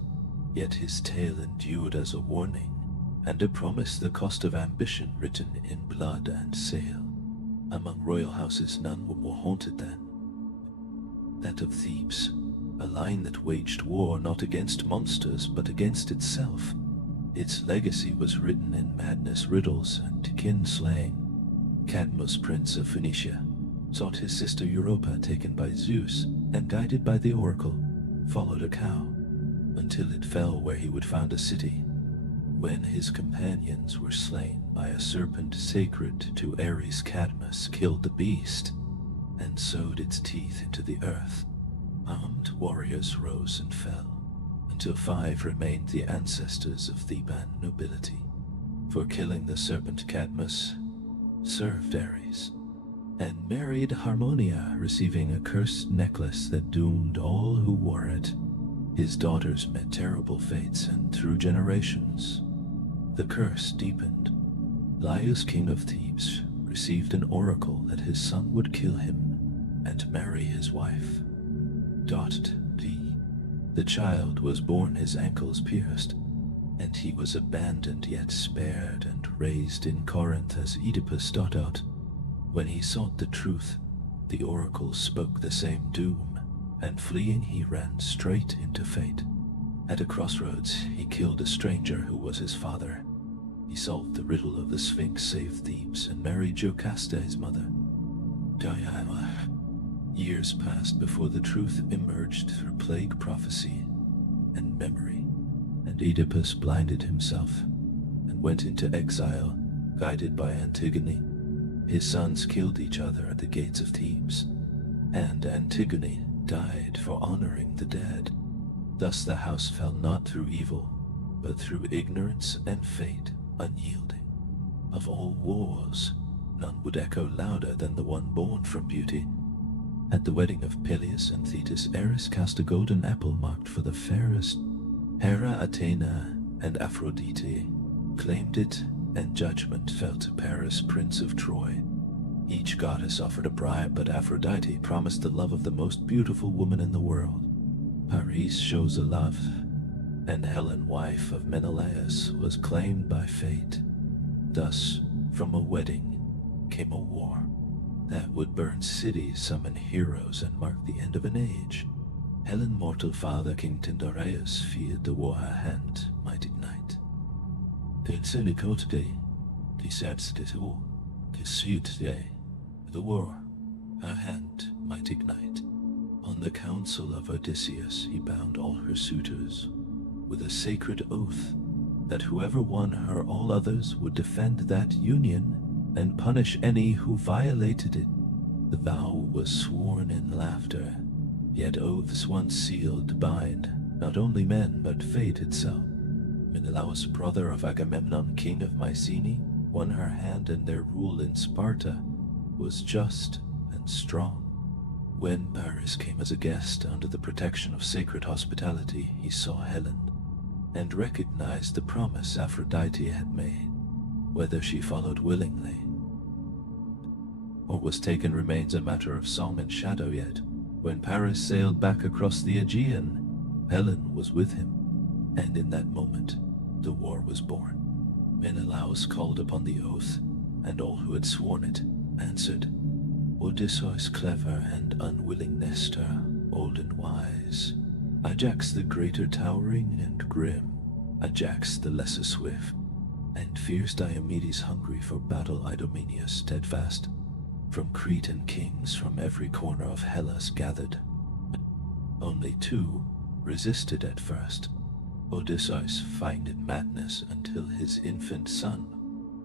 Yet his tale endured as a warning, and a promise, the cost of ambition written in blood and sail. Among royal houses none were more haunted than that of Thebes, a line that waged war not against monsters but against itself. Its legacy was written in madness, riddles, and kin-slaying. Cadmus, prince of Phoenicia, sought his sister Europa, taken by Zeus, and guided by the oracle, followed a cow, until it fell where he would found a city. When his companions were slain by a serpent sacred to Ares, Cadmus killed the beast and sowed its teeth into the earth. Armed warriors rose and fell, until 5 remained the ancestors of Theban nobility. For killing the serpent, Cadmus served Ares and married Harmonia, receiving a cursed necklace that doomed all who wore it. His daughters met terrible fates, and through generations, the curse deepened. Laius, king of Thebes, received an oracle that his son would kill him and marry his wife, Dot D. The child was born his ankles pierced, and he was abandoned yet spared and raised in Corinth as Oedipus Dot. When he sought the truth, the oracle spoke the same doom, and fleeing he ran straight into fate. At a crossroads, he killed a stranger who was his father. He solved the riddle of the Sphinx, saved Thebes, and married Jocasta, his mother. Diana. Years passed before the truth emerged through plague, prophecy, and memory, and Oedipus blinded himself and went into exile, guided by Antigone. His sons killed each other at the gates of Thebes, and Antigone died for honoring the dead. Thus the house fell not through evil, but through ignorance and fate unyielding. Of all wars, none would echo louder than the one born from beauty. At the wedding of Peleus and Thetis, Eris cast a golden apple marked for the fairest. Hera, Athena, and Aphrodite claimed it, and judgment fell to Paris, prince of Troy. Each goddess offered a bribe, but Aphrodite promised the love of the most beautiful woman in the world. Paris chose a love, and Helen, wife of Menelaus, was claimed by fate. Thus, from a wedding came a war that would burn cities, summon heroes, and mark the end of an age. Helen's mortal father, King Tyndareus, feared the war her hand might ignite. The war her hand might ignite. On the council of Odysseus, he bound all her suitors with a sacred oath that whoever won her, all others would defend that union and punish any who violated it. The vow was sworn in laughter, yet oaths once sealed bind not only men but fate itself. Menelaus, brother of Agamemnon, king of Mycenae, won her hand, and their rule in Sparta was just and strong. When Paris came as a guest under the protection of sacred hospitality, he saw Helen and recognized the promise Aphrodite had made. Whether she followed willingly or was taken remains a matter of song and shadow, yet when Paris sailed back across the Aegean, Helen was with him, and in that moment the war was born. Menelaus called upon the oath, and all who had sworn it answered. Odysseus, clever and unwilling Nestor, old and wise, Ajax the greater, towering and grim, Ajax the lesser, swift, and fierce Diomedes, hungry for battle, Idomeneus, steadfast. From Cretan kings from every corner of Hellas gathered. Only two resisted at first. Odysseus feigned madness until his infant son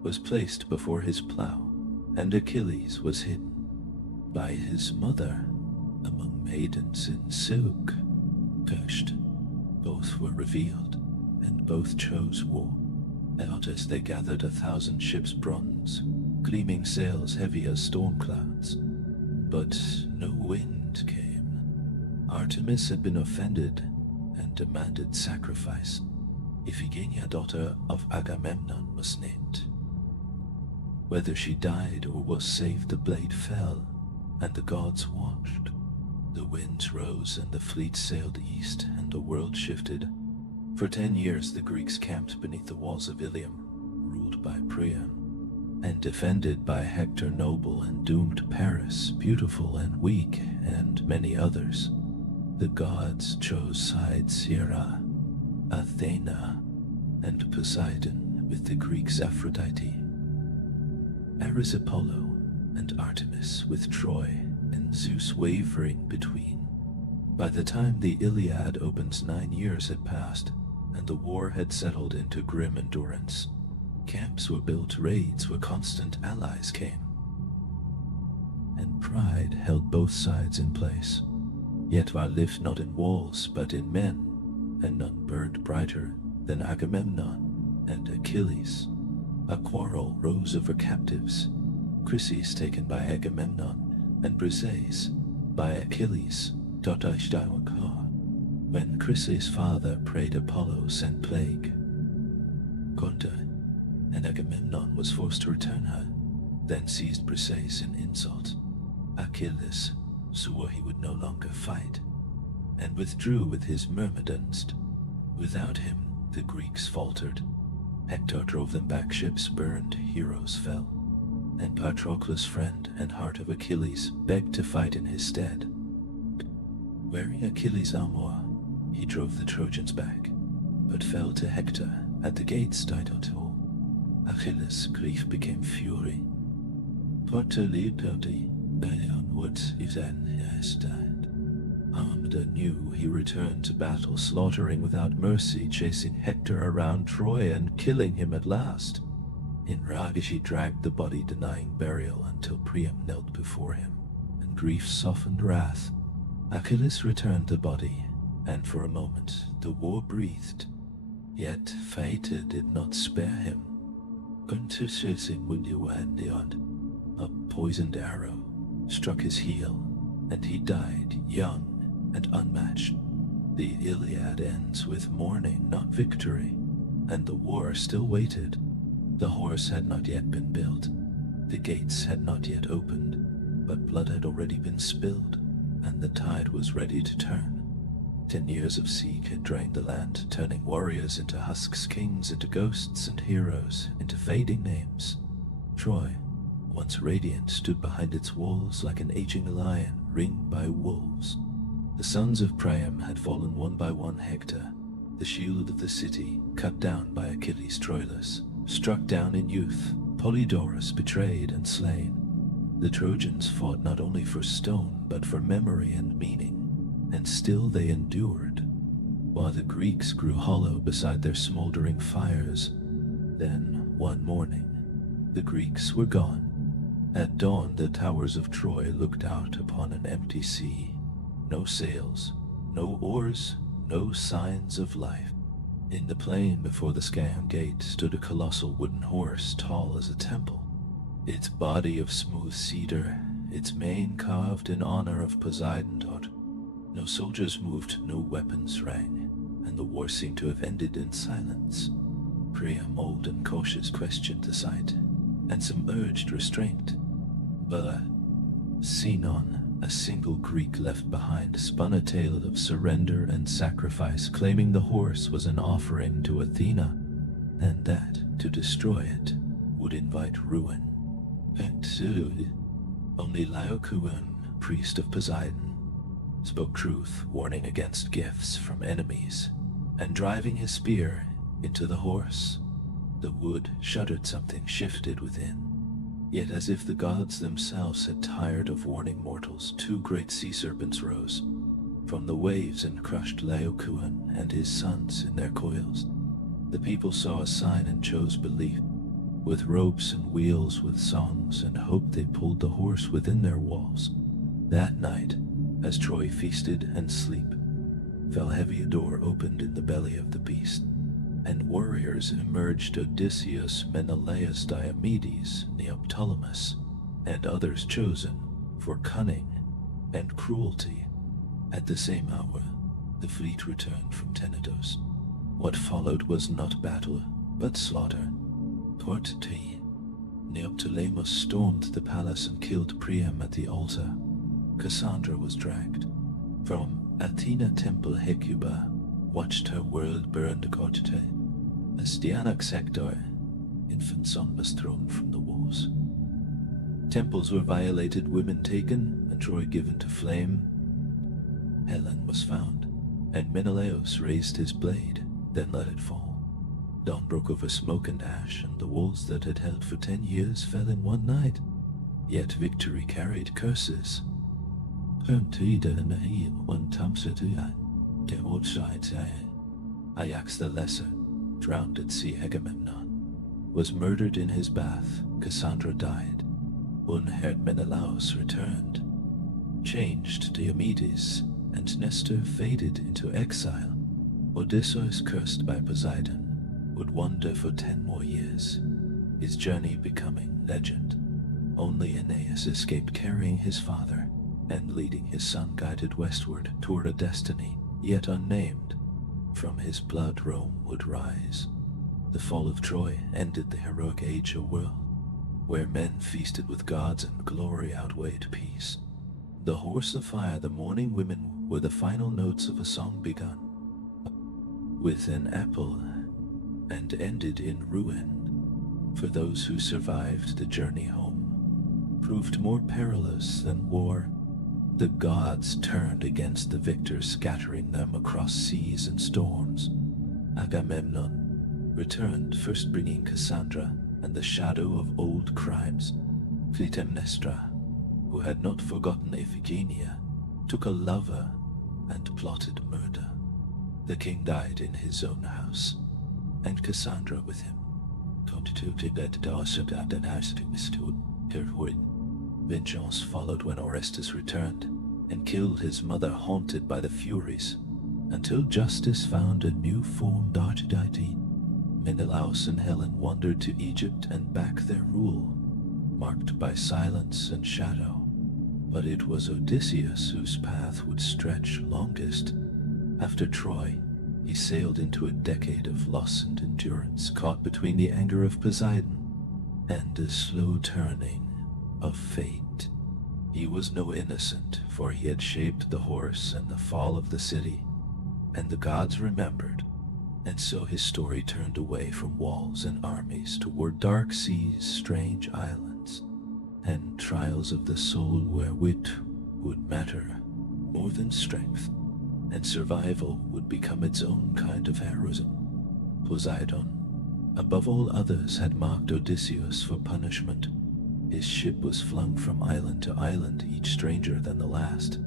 was placed before his plow, and Achilles was hidden by his mother among maidens in silk. Cursed, both were revealed, and both chose war. Out as they gathered 1,000 ships bronze, gleaming sails heavy as storm clouds. But no wind came. Artemis had been offended and demanded sacrifice. Iphigenia, daughter of Agamemnon, was named. Whether she died or was saved, the blade fell, and the gods watched. The winds rose and the fleet sailed east, and the world shifted. For 10 years the Greeks camped beneath the walls of Ilium, ruled by Priam, and defended by Hector, noble, and doomed Paris, beautiful and weak, and many others. The gods chose sides: Hera, Athena, and Poseidon, with the Greeks Aphrodite, Ares Apollo, and Artemis, with Troy and Zeus wavering between. By the time the Iliad opens, 9 years had passed, and the war had settled into grim endurance. Camps were built, raids where constant allies came, and pride held both sides in place. Yet war lived not in walls, but in men, and none burned brighter than Agamemnon and Achilles. A quarrel rose over captives, Chryses taken by Agamemnon, and Briseis by Achilles. When Chryses' father prayed Apollo sent plague, Conta, and Agamemnon was forced to return her, then seized Briseis in insult. Achilles swore he would no longer fight, and withdrew with his myrmidons. Without him, the Greeks faltered. Hector drove them back, ships burned, heroes fell, and Patroclus, friend and heart of Achilles, begged to fight in his stead. Wearing Achilles' armor, he drove the Trojans back, but fell to Hector at the gates. Achilles' grief became fury. Armed anew, he returned to battle, slaughtering without mercy, chasing Hector around Troy and killing him at last. In rage he dragged the body, denying burial, until Priam knelt before him, and grief softened wrath. Achilles returned the body, and for a moment the war breathed. Yet fate did not spare him. Contusing Windiwandion, a poisoned arrow struck his heel, and he died young and unmatched. The Iliad ends with mourning, not victory, and the war still waited. The horse had not yet been built, the gates had not yet opened, but blood had already been spilled, and the tide was ready to turn. 10 years of siege had drained the land, turning warriors into husks, kings into ghosts, and heroes into fading names. Troy, once radiant, stood behind its walls like an aging lion ringed by wolves. The sons of Priam had fallen one by one. Hector, the shield of the city, cut down by Achilles Troilus, struck down in youth, Polydorus betrayed and slain. The Trojans fought not only for stone, but for memory and meaning, and still they endured, while the Greeks grew hollow beside their smoldering fires. Then, one morning, the Greeks were gone. At dawn, the towers of Troy looked out upon an empty sea. No sails, no oars, no signs of life. In the plain before the Scaean gate stood a colossal wooden horse tall as a temple, its body of smooth cedar, its mane carved in honor of Poseidon. No soldiers moved, no weapons rang, and the war seemed to have ended in silence. Priam, old and cautious, questioned the sight, and some urged restraint. But Sinon, a single Greek left behind, spun a tale of surrender and sacrifice, claiming the horse was an offering to Athena, and that, to destroy it, would invite ruin. And soon, only Laocoon, priest of Poseidon, spoke truth, warning against gifts from enemies, and driving his spear into the horse. The wood shuddered, something shifted within. Yet as if the gods themselves had tired of warning mortals, 2 great sea serpents rose from the waves and crushed Laocoon and his sons in their coils. The people saw a sign and chose belief. With ropes and wheels, with songs and hope, they pulled the horse within their walls. That night, as Troy feasted and sleep, fell heavy, a door opened in the belly of the beast, and warriors emerged: Odysseus, Menelaus, Diomedes, Neoptolemus, and others chosen for cunning and cruelty. At the same hour, the fleet returned from Tenedos. What followed was not battle, but slaughter. Part T. Neoptolemus stormed the palace and killed Priam at the altar. Cassandra was dragged from Athena temple. Hecuba watched her world burned. Corte, as Dianax Hector, infant son, was thrown from the walls. Temples were violated, women taken, and Troy given to flame. Helen was found, and Menelaus raised his blade, then let it fall. Dawn broke over smoke and ash, and the walls that had held for 10 years fell in one night. Yet victory carried curses. Ajax the Lesser, drowned at sea. Agamemnon was murdered in his bath. Cassandra died. Unhaired Menelaus returned. Changed Diomedes, and Nestor faded into exile. Odysseus, cursed by Poseidon, would wander for 10 more years, his journey becoming legend. Only Aeneas escaped, carrying his father and leading his son, guided westward toward a destiny yet unnamed. From his blood Rome would rise. The fall of Troy ended the heroic age, a world where men feasted with gods and glory outweighed peace. The horse of fire, the mourning women, were the final notes of a song begun with an apple and ended in ruin. For those who survived, the journey home proved more perilous than war. The gods turned against the victors, scattering them across seas and storms. Agamemnon returned, first bringing Cassandra and the shadow of old crimes. Clytemnestra, who had not forgotten Iphigenia, took a lover and plotted murder. The king died in his own house, and Cassandra with him. Vengeance followed when Orestes returned and killed his mother, haunted by the Furies. until justice found a new formed archedeity. Menelaus and Helen wandered to Egypt and back their rule, marked by silence and shadow. But it was Odysseus whose path would stretch longest. After Troy, he sailed into a decade of loss and endurance, caught between the anger of Poseidon and the slow turning of fate. He was no innocent, for he had shaped the horse and the fall of the city, and the gods remembered, and so his story turned away from walls and armies toward dark seas, strange islands, and trials of the soul where wit would matter more than strength, and survival would become its own kind of heroism. Poseidon, above all others, had mocked Odysseus for punishment. His ship was flung from island to island, each stranger than the last.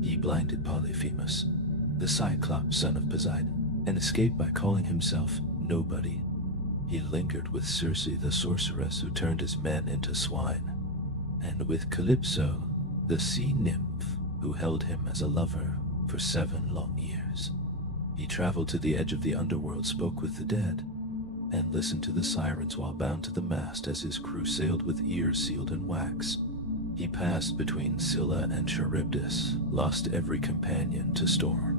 He blinded Polyphemus, the Cyclops son of Poseidon, and escaped by calling himself Nobody. He lingered with Circe, the sorceress who turned his men into swine, and with Calypso, the sea nymph who held him as a lover for 7 long years. He traveled to the edge of the underworld, spoke with the dead, and listened to the sirens while bound to the mast as his crew sailed with ears sealed in wax. He passed between Scylla and Charybdis, lost every companion to storm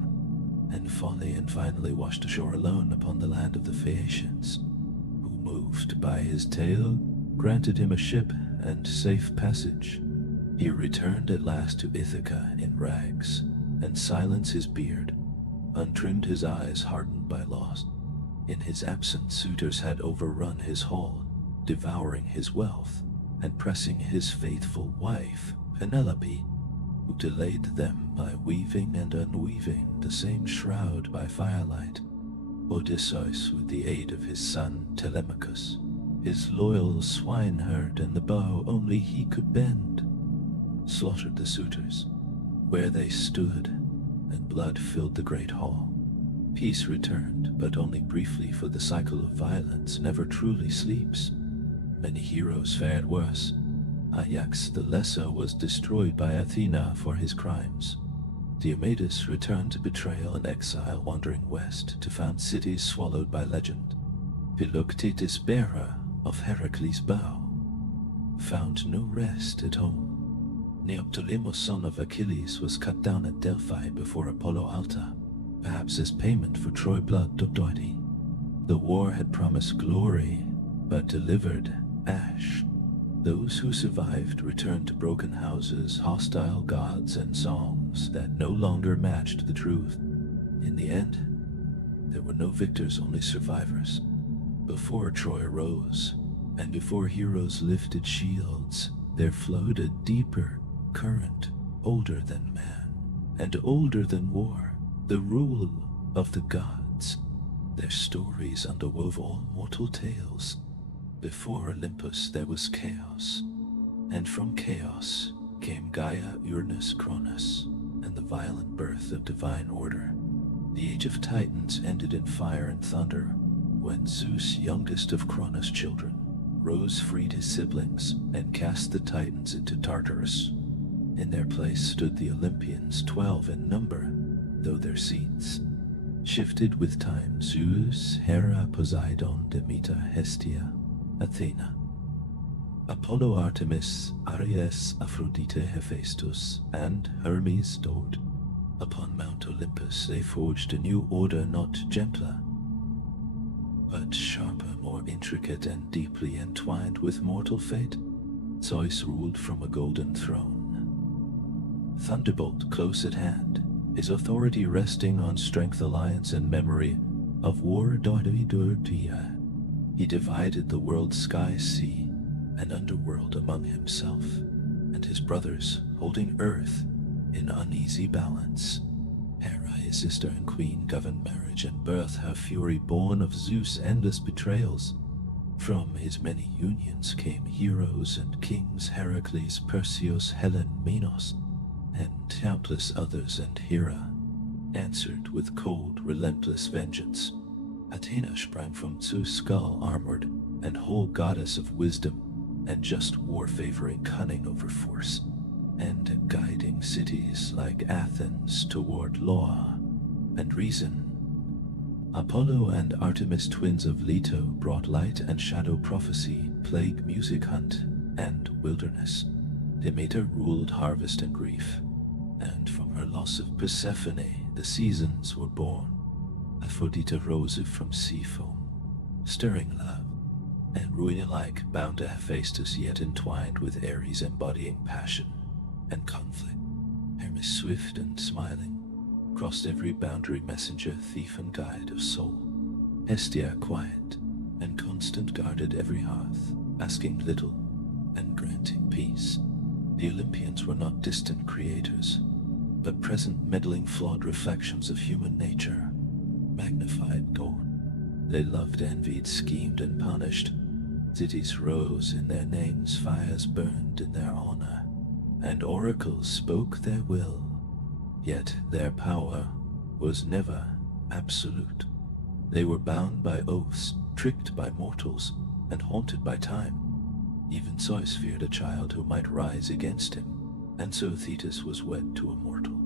and folly, and finally washed ashore alone upon the land of the Phaeacians, who, moved by his tale, granted him a ship and safe passage. He returned at last to Ithaca in rags, and silenced his beard, untrimmed his eyes hardened by loss. In his absence, suitors had overrun his hall, devouring his wealth, and pressing his faithful wife, Penelope, who delayed them by weaving and unweaving the same shroud by firelight. Odysseus, with the aid of his son Telemachus, his loyal swineherd and the bow only he could bend, slaughtered the suitors where they stood, and blood filled the great hall. Peace returned, but only briefly, for the cycle of violence never truly sleeps. Many heroes fared worse. Ajax the Lesser was destroyed by Athena for his crimes. Diomedes returned to betrayal and exile, wandering west to found cities swallowed by legend. Philoctetes, bearer of Heracles' bow, found no rest at home. Neoptolemus, son of Achilles, was cut down at Delphi before Apollo altar, perhaps as payment for Troy blood Dothoity. The war had promised glory, but delivered ash. Those who survived returned to broken houses, hostile gods, and songs that no longer matched the truth. In the end, there were no victors, only survivors. Before Troy rose, and before heroes lifted shields, there flowed a deeper current, older than man, and older than war, the rule of the gods. Their stories underwove all mortal tales. Before Olympus there was chaos, and from chaos came Gaia, Uranus, Cronus, and the violent birth of divine order. The age of Titans ended in fire and thunder, when Zeus, youngest of Cronus' children, rose, freed his siblings, and cast the Titans into Tartarus. In their place stood the Olympians, 12 in number, though their seats shifted with time: Zeus, Hera, Poseidon, Demeter, Hestia, Athena, Apollo, Artemis, Ares, Aphrodite, Hephaestus, and Hermes stood. Upon Mount Olympus they forged a new order, not gentler, but sharper, more intricate, and deeply entwined with mortal fate. Zeus ruled from a golden throne, Thunderbolt close at hand, his authority resting on strength, alliance, and memory of war. He divided the world's sky, sea, and underworld among himself and his brothers, holding earth in uneasy balance. Hera, his sister and queen, governed marriage and birth, her fury born of Zeus' endless betrayals. From his many unions came heroes and kings: Heracles, Perseus, Helen, Minos, and countless others, and Hera answered with cold, relentless vengeance. Athena sprang from Zeus' skull, armored and whole, goddess of wisdom and just war, favoring cunning over force, and guiding cities like Athens toward law and reason. Apollo and Artemis, twins of Leto, brought light and shadow prophecy, plague, music, hunt, and wilderness. Demeter ruled harvest and grief, and from her loss of Persephone the seasons were born. Aphrodite rose from sea foam, stirring love, and ruin alike bound to Hephaestus, yet entwined with Ares, embodying passion and conflict. Hermes, swift and smiling, crossed every boundary, messenger, thief, and guide of soul. Hestia, quiet and constant, guarded every hearth, asking little and granting peace. The Olympians were not distant creators, but present, meddling, flawed reflections of human nature, magnified God. They loved, envied, schemed, and punished. Cities rose in their names, fires burned in their honor, and oracles spoke their will. Yet their power was never absolute. They were bound by oaths, tricked by mortals, and haunted by time. Even Zeus feared a child who might rise against him, and so Thetis was wed to a mortal,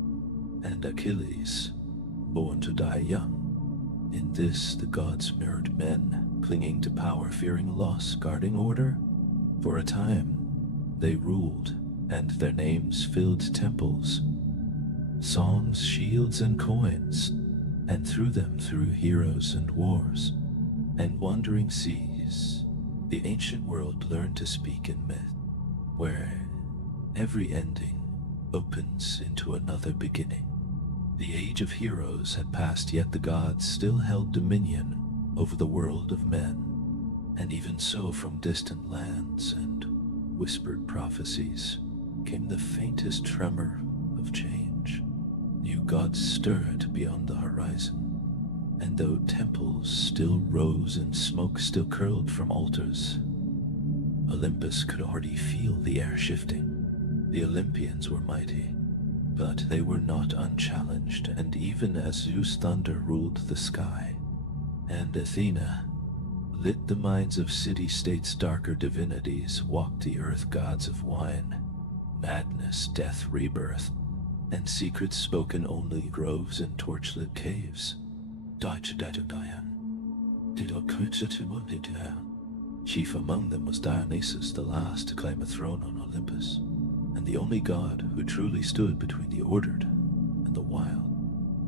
and Achilles, born to die young. In this the gods mirrored men, clinging to power, fearing loss, guarding order. For a time they ruled, and their names filled temples, songs, shields, and coins, and through them through heroes and wars, and wandering seas. The ancient world learned to speak in myth, where every ending opens into another beginning. The age of heroes had passed, yet the gods still held dominion over the world of men, and even so from distant lands and whispered prophecies came the faintest tremor of change. New gods stirred beyond the horizon, and though temples still rose and smoke still curled from altars, Olympus could already feel the air shifting. The Olympians were mighty, but they were not unchallenged, and even as Zeus' thunder ruled the sky, and Athena lit the minds of city-states, darker divinities walked the earth, gods of wine, madness, death, rebirth, and secrets spoken only, groves and torchlit caves. Chief among them was Dionysus, the last to claim a throne on Olympus, and the only god who truly stood between the ordered and the wild.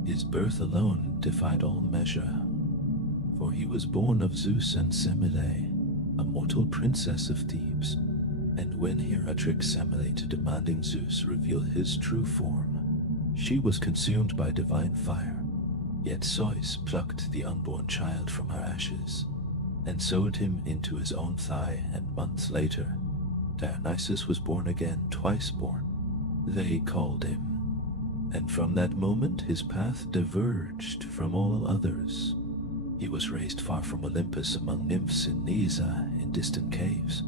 His birth alone defied all measure, for he was born of Zeus and Semele, a mortal princess of Thebes, and when Hera tricked Semele to demanding Zeus reveal his true form, she was consumed by divine fire. Yet Zeus plucked the unborn child from her ashes and sewed him into his own thigh, and months later, Dionysus was born again, twice born. They called him, and from that moment his path diverged from all others. He was raised far from Olympus, among nymphs in Nysa, in distant caves,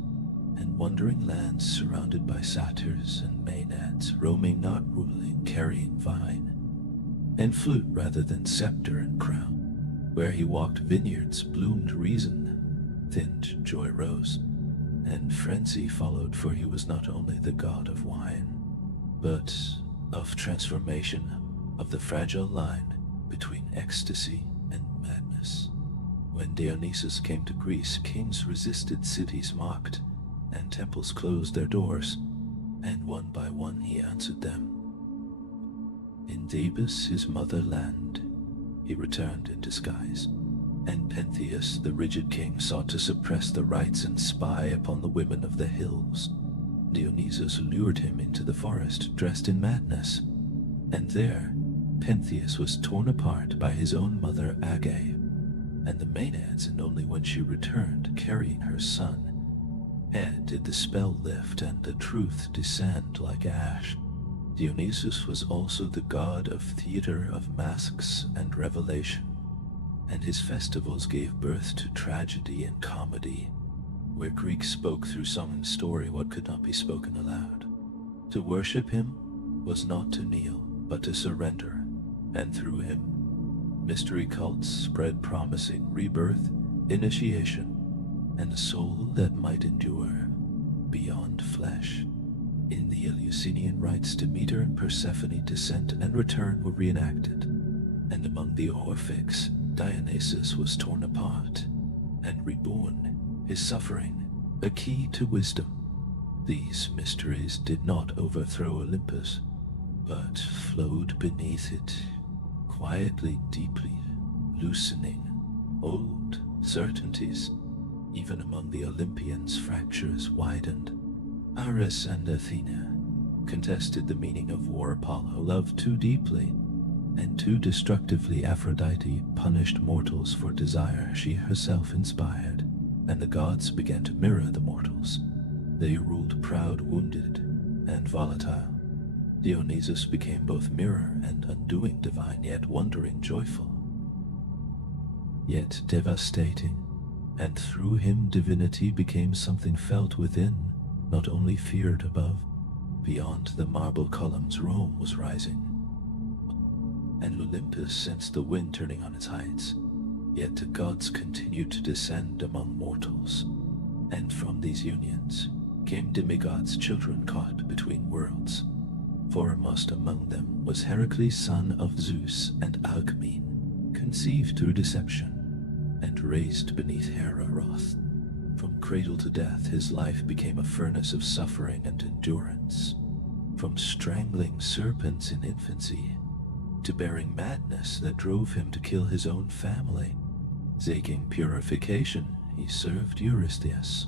and wandering lands surrounded by satyrs and maenads, roaming, not ruling, carrying vine and flute rather than scepter and crown. Where he walked, vineyards bloomed reason, thinned joy rose, and frenzy followed, for he was not only the god of wine, but of transformation, of the fragile line between ecstasy and madness. When Dionysus came to Greece, kings resisted, cities mocked, and temples closed their doors, and one by one he answered them. In Thebes, his motherland, he returned in disguise, and Pentheus, the rigid king, sought to suppress the rites and spy upon the women of the hills. Dionysus lured him into the forest, dressed in madness, and there Pentheus was torn apart by his own mother Agave, and the maenads, and only when she returned, carrying her son, did the spell lift and the truth descend like ash. Dionysus was also the god of theater, of masks and revelation, and his festivals gave birth to tragedy and comedy, where Greeks spoke through song and story what could not be spoken aloud. To worship him was not to kneel, but to surrender, and through him mystery cults spread, promising rebirth, initiation, and a soul that might endure beyond flesh. In the Eleusinian rites, Demeter and Persephone descent and return were reenacted, And among the Orphics, Dionysus was torn apart and reborn, his suffering a key to wisdom. These mysteries did not overthrow Olympus, but flowed beneath it, quietly, deeply, loosening old certainties. Even among the Olympians, fractures widened. Ares and Athena contested the meaning of war. Apollo loved too deeply and too destructively. Aphrodite punished mortals for desire she herself inspired, and the gods began to mirror the mortals. They ruled proud, wounded, and volatile. Dionysus became both mirror and undoing, divine yet wondering, joyful, yet devastating. And through him divinity became something felt within, not only feared above. Beyond the marble columns Rome was rising, and Olympus sensed the wind turning on its heights. Yet the gods continued to descend among mortals, and from these unions came demigods, children caught between worlds. Foremost among them was Heracles, son of Zeus and Alcmene, conceived through deception and raised beneath Hera wrath. From cradle to death his life became a furnace of suffering and endurance. From strangling serpents in infancy to bearing madness that drove him to kill his own family. Seeking purification, he served Eurystheus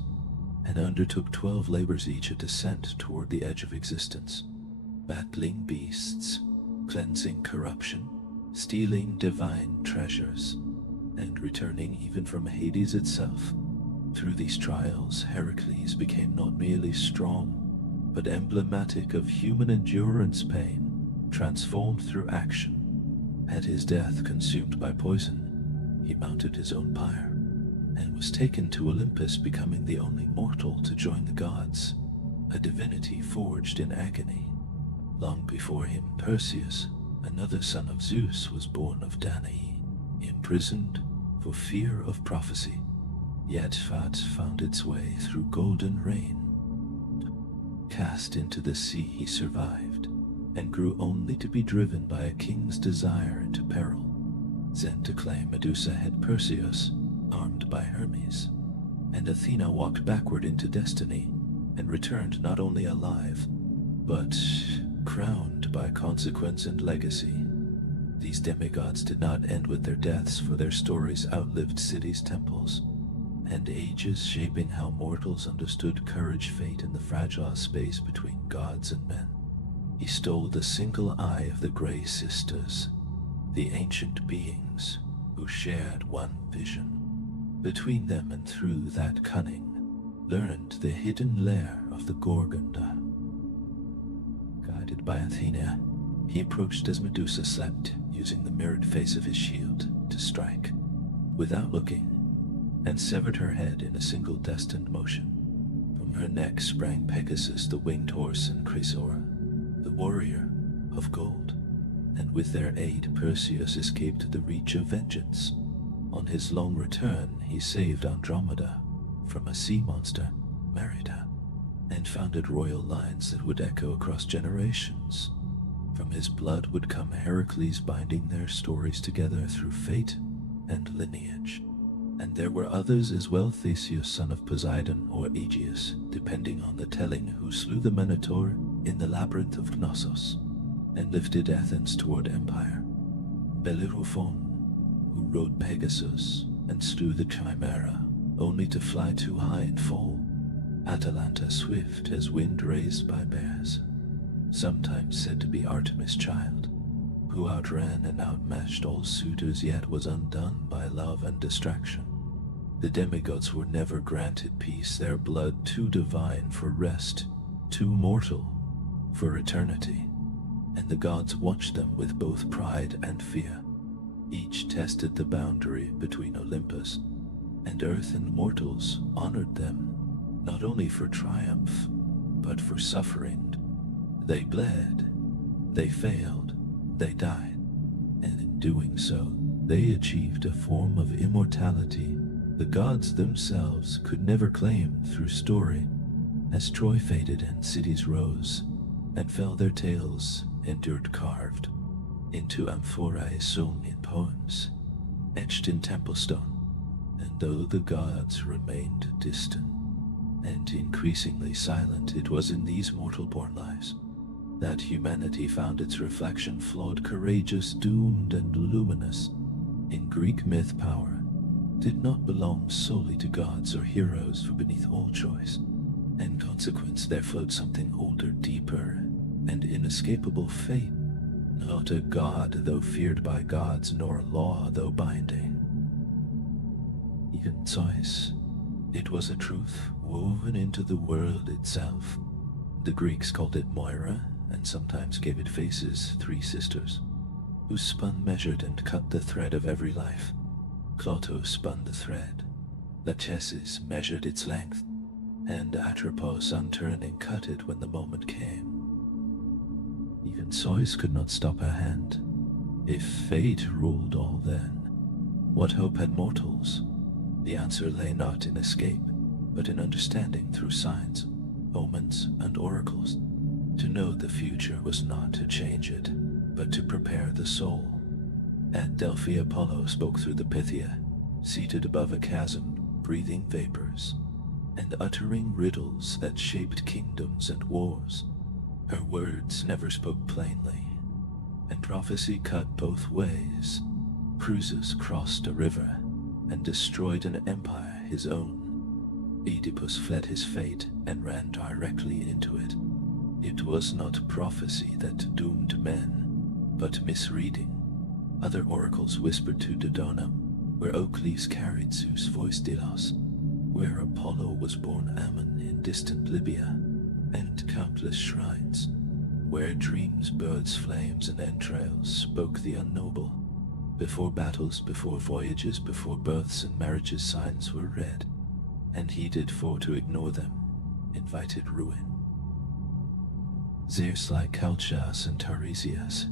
and undertook 12 labors, each a descent toward the edge of existence, battling beasts, cleansing corruption, stealing divine treasures, and returning even from Hades itself. Through these trials, Heracles became not merely strong, but emblematic of human endurance, pain, transformed through action. At his death, consumed by poison, he mounted his own pyre, and was taken to Olympus, becoming the only mortal to join the gods, a divinity forged in agony. Long before him, Perseus, another son of Zeus, was born of Danae, imprisoned for fear of prophecy. Yet fate found its way through golden rain. Cast into the sea, he survived, and grew only to be driven by a king's desire into peril. Sent to claim Medusa had Perseus, armed by Hermes, and Athena walked backward into destiny, and returned not only alive, but crowned by consequence and legacy. These demigods did not end with their deaths, for their stories outlived cities, temples, and ages, shaping how mortals understood courage, fate, and the fragile space between gods and men. He stole the single eye of the Grey Sisters, the ancient beings who shared one vision. Between them and through that cunning, learned the hidden lair of the Gorgonda. Guided by Athena, he approached as Medusa slept, using the mirrored face of his shield to strike, without looking, and severed her head in a single destined motion. From her neck sprang Pegasus, the winged horse, and Chrysaor, the warrior of gold, and with their aid Perseus escaped the reach of vengeance. On his long return, he saved Andromeda from a sea monster, married her, and founded royal lines that would echo across generations. From his blood would come Heracles, binding their stories together through fate and lineage. And there were others as well, Theseus, son of Poseidon, or Aegeus, depending on the telling, who slew the Minotaur in the labyrinth of Knossos, and lifted Athens toward empire. Bellerophon, who rode Pegasus and slew the Chimera, only to fly too high and fall. Atalanta, swift as wind raised by bears, sometimes said to be Artemis' child, who outran and outmatched all suitors, yet was undone by love and distraction. The demigods were never granted peace, their blood too divine for rest, too mortal for eternity, and the gods watched them with both pride and fear. Each tested the boundary between Olympus and earth, and mortals honored them, not only for triumph, but for suffering. They bled, they failed, they died, and in doing so, they achieved a form of immortality the gods themselves could never claim through story. As Troy faded and cities rose and fell, their tales endured carved into amphorae sung in poems, etched in temple stone, and though the gods remained distant and increasingly silent, it was in these mortal-born lives that humanity found its reflection, flawed, courageous, doomed, and luminous. In Greek myth, power did not belong solely to gods or heroes, for beneath all choice and consequence there flowed something older, deeper, and inescapable, fate. Not a god, though feared by gods, nor law, though binding. Even Zeus, it was a truth woven into the world itself. The Greeks called it Moira, and sometimes gave it faces, three sisters, who spun, measured, and cut the thread of every life. Clotho spun the thread, Lachesis measured its length, and Atropos, unturning, cut it when the moment came. Even Zeus could not stop her hand. If fate ruled all then, what hope had mortals? The answer lay not in escape, but in understanding through signs, omens, and oracles. To know the future was not to change it, but to prepare the soul. At Delphi, Apollo spoke through the Pythia, seated above a chasm, breathing vapors, and uttering riddles that shaped kingdoms and wars. Her words never spoke plainly, and prophecy cut both ways. Cruces crossed a river, and destroyed an empire his own. Oedipus fled his fate, and ran directly into it. It was not prophecy that doomed men, but misreading. Other oracles whispered to Dodona, where oak leaves carried Zeus' voice Delos, where Apollo was born Ammon in distant Libya, and countless shrines, where dreams, birds, flames, and entrails spoke the unknowable. Before battles, before voyages, before births and marriages, signs were read, and heeded, for to ignore them invited ruin. Zeus, like Calchas and Tiresias,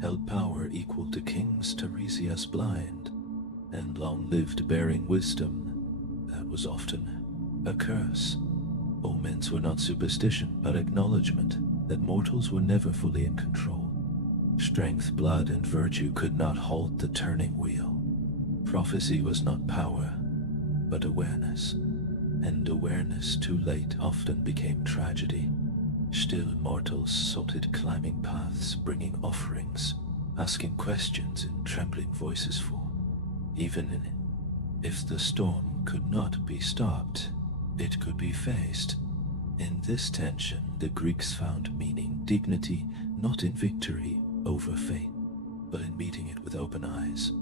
held power equal to kings. Tiresias blind, and long lived bearing wisdom that was often a curse. Omens were not superstition, but acknowledgement that mortals were never fully in control. Strength, blood, and virtue could not halt the turning wheel. Prophecy was not power, but awareness, and awareness too late often became tragedy. Still mortals sought it, climbing paths, bringing offerings, asking questions in trembling voices, for even if the storm could not be stopped, it could be faced. In this tension, the Greeks found meaning, dignity, not in victory over fate, but in meeting it with open eyes.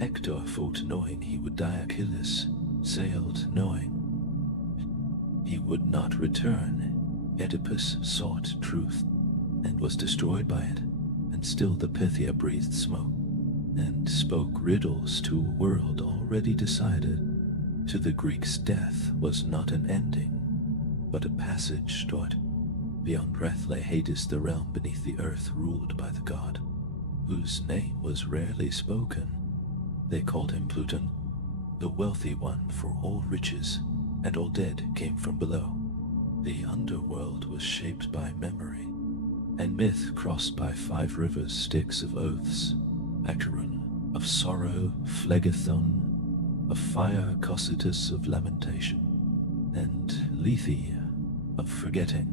Hector fought knowing he would die. Achilles sailed knowing he would not return. Oedipus sought truth and was destroyed by it, and still the Pythia breathed smoke and spoke riddles to a world already decided. To the Greeks, death was not an ending, but a passage toward. Beyond breath lay Hades, the realm beneath the earth ruled by the god, whose name was rarely spoken. They called him Pluton, the wealthy one, for all riches and all dead came from below. The underworld was shaped by memory, and myth crossed by 5 rivers, Styx of oaths, Acheron of sorrow, Phlegethon of fire, Cocytus of lamentation, and Lethe of forgetting.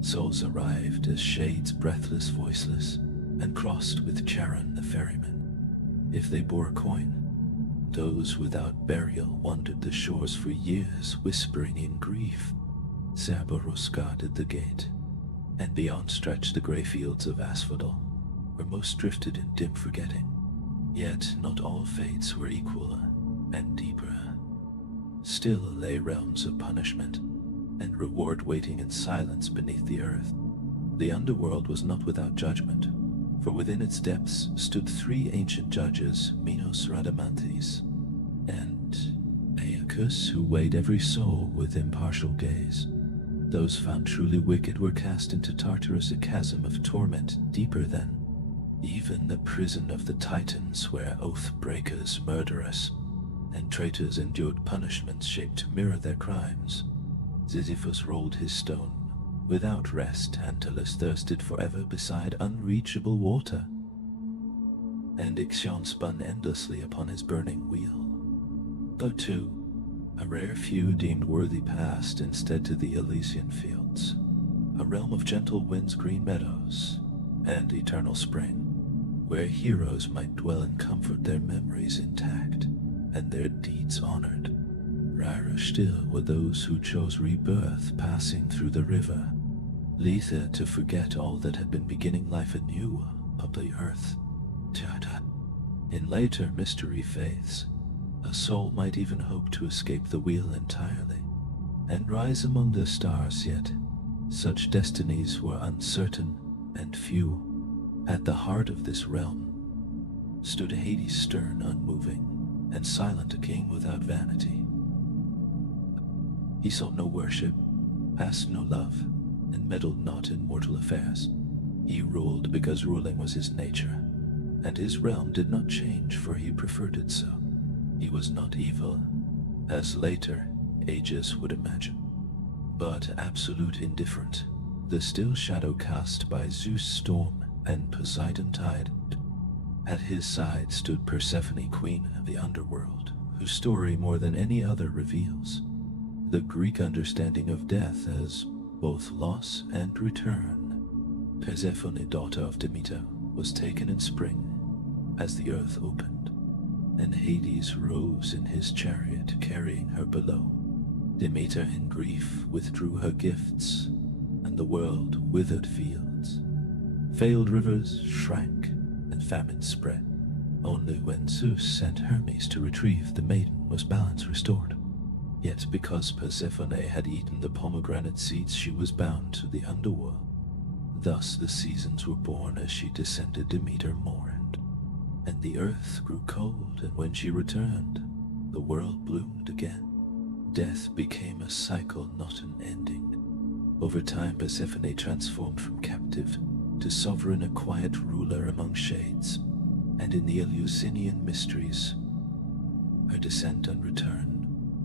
Souls arrived as shades, breathless, voiceless, and crossed with Charon the ferryman. If they bore a coin, those without burial wandered the shores for years, whispering in grief. Cerberus guarded the gate, and beyond stretched the grey fields of asphodel, where most drifted in dim forgetting. Yet not all fates were equal and deeper. Still lay realms of punishment and reward waiting in silence beneath the earth. The underworld was not without judgment, for within its depths stood 3 ancient judges, Minos, Rhadamanthys, and Aeacus, who weighed every soul with impartial gaze. Those found truly wicked were cast into Tartarus, a chasm of torment deeper than even the prison of the Titans, where oath-breakers, murderers, and traitors endured punishments shaped to mirror their crimes. Sisyphus rolled his stone without rest. Tantalus thirsted forever beside unreachable water. and Ixion spun endlessly upon his burning wheel. But too, a rare few deemed worthy passed instead to the Elysian fields, a realm of gentle winds, green meadows, and eternal spring, where heroes might dwell in comfort, their memories intact, and their deeds honored. Rarer still were those who chose rebirth, passing through the river, Letha to forget all that had been, beginning life anew of the earth. In later mystery faiths, a soul might even hope to escape the wheel entirely, and rise among the stars, yet such destinies were uncertain and few. At the heart of this realm stood Hades, stern, unmoving, and silent, a king without vanity. He sought no worship, asked no love, and meddled not in mortal affairs. He ruled because ruling was his nature, and his realm did not change, for he preferred it so. He was not evil, as later ages would imagine, but absolute indifferent, the still shadow cast by Zeus' storm and Poseidon tide. At his side stood Persephone, queen of the underworld, whose story more than any other reveals the Greek understanding of death as both loss and return. Persephone, daughter of Demeter, was taken in spring as the earth opened, and Hades rose in his chariot carrying her below. Demeter in grief withdrew her gifts, and the world withered fields. Failed rivers shrank, and famine spread. Only when Zeus sent Hermes to retrieve the maiden was balance restored. Yet because Persephone had eaten the pomegranate seeds, she was bound to the underworld. Thus the seasons were born as she descended. Demeter mourned, and the earth grew cold, and when she returned, the world bloomed again. Death became a cycle, not an ending. Over time, Persephone transformed from captive to sovereign, a quiet ruler among shades, and in the Eleusinian mysteries, her descent and return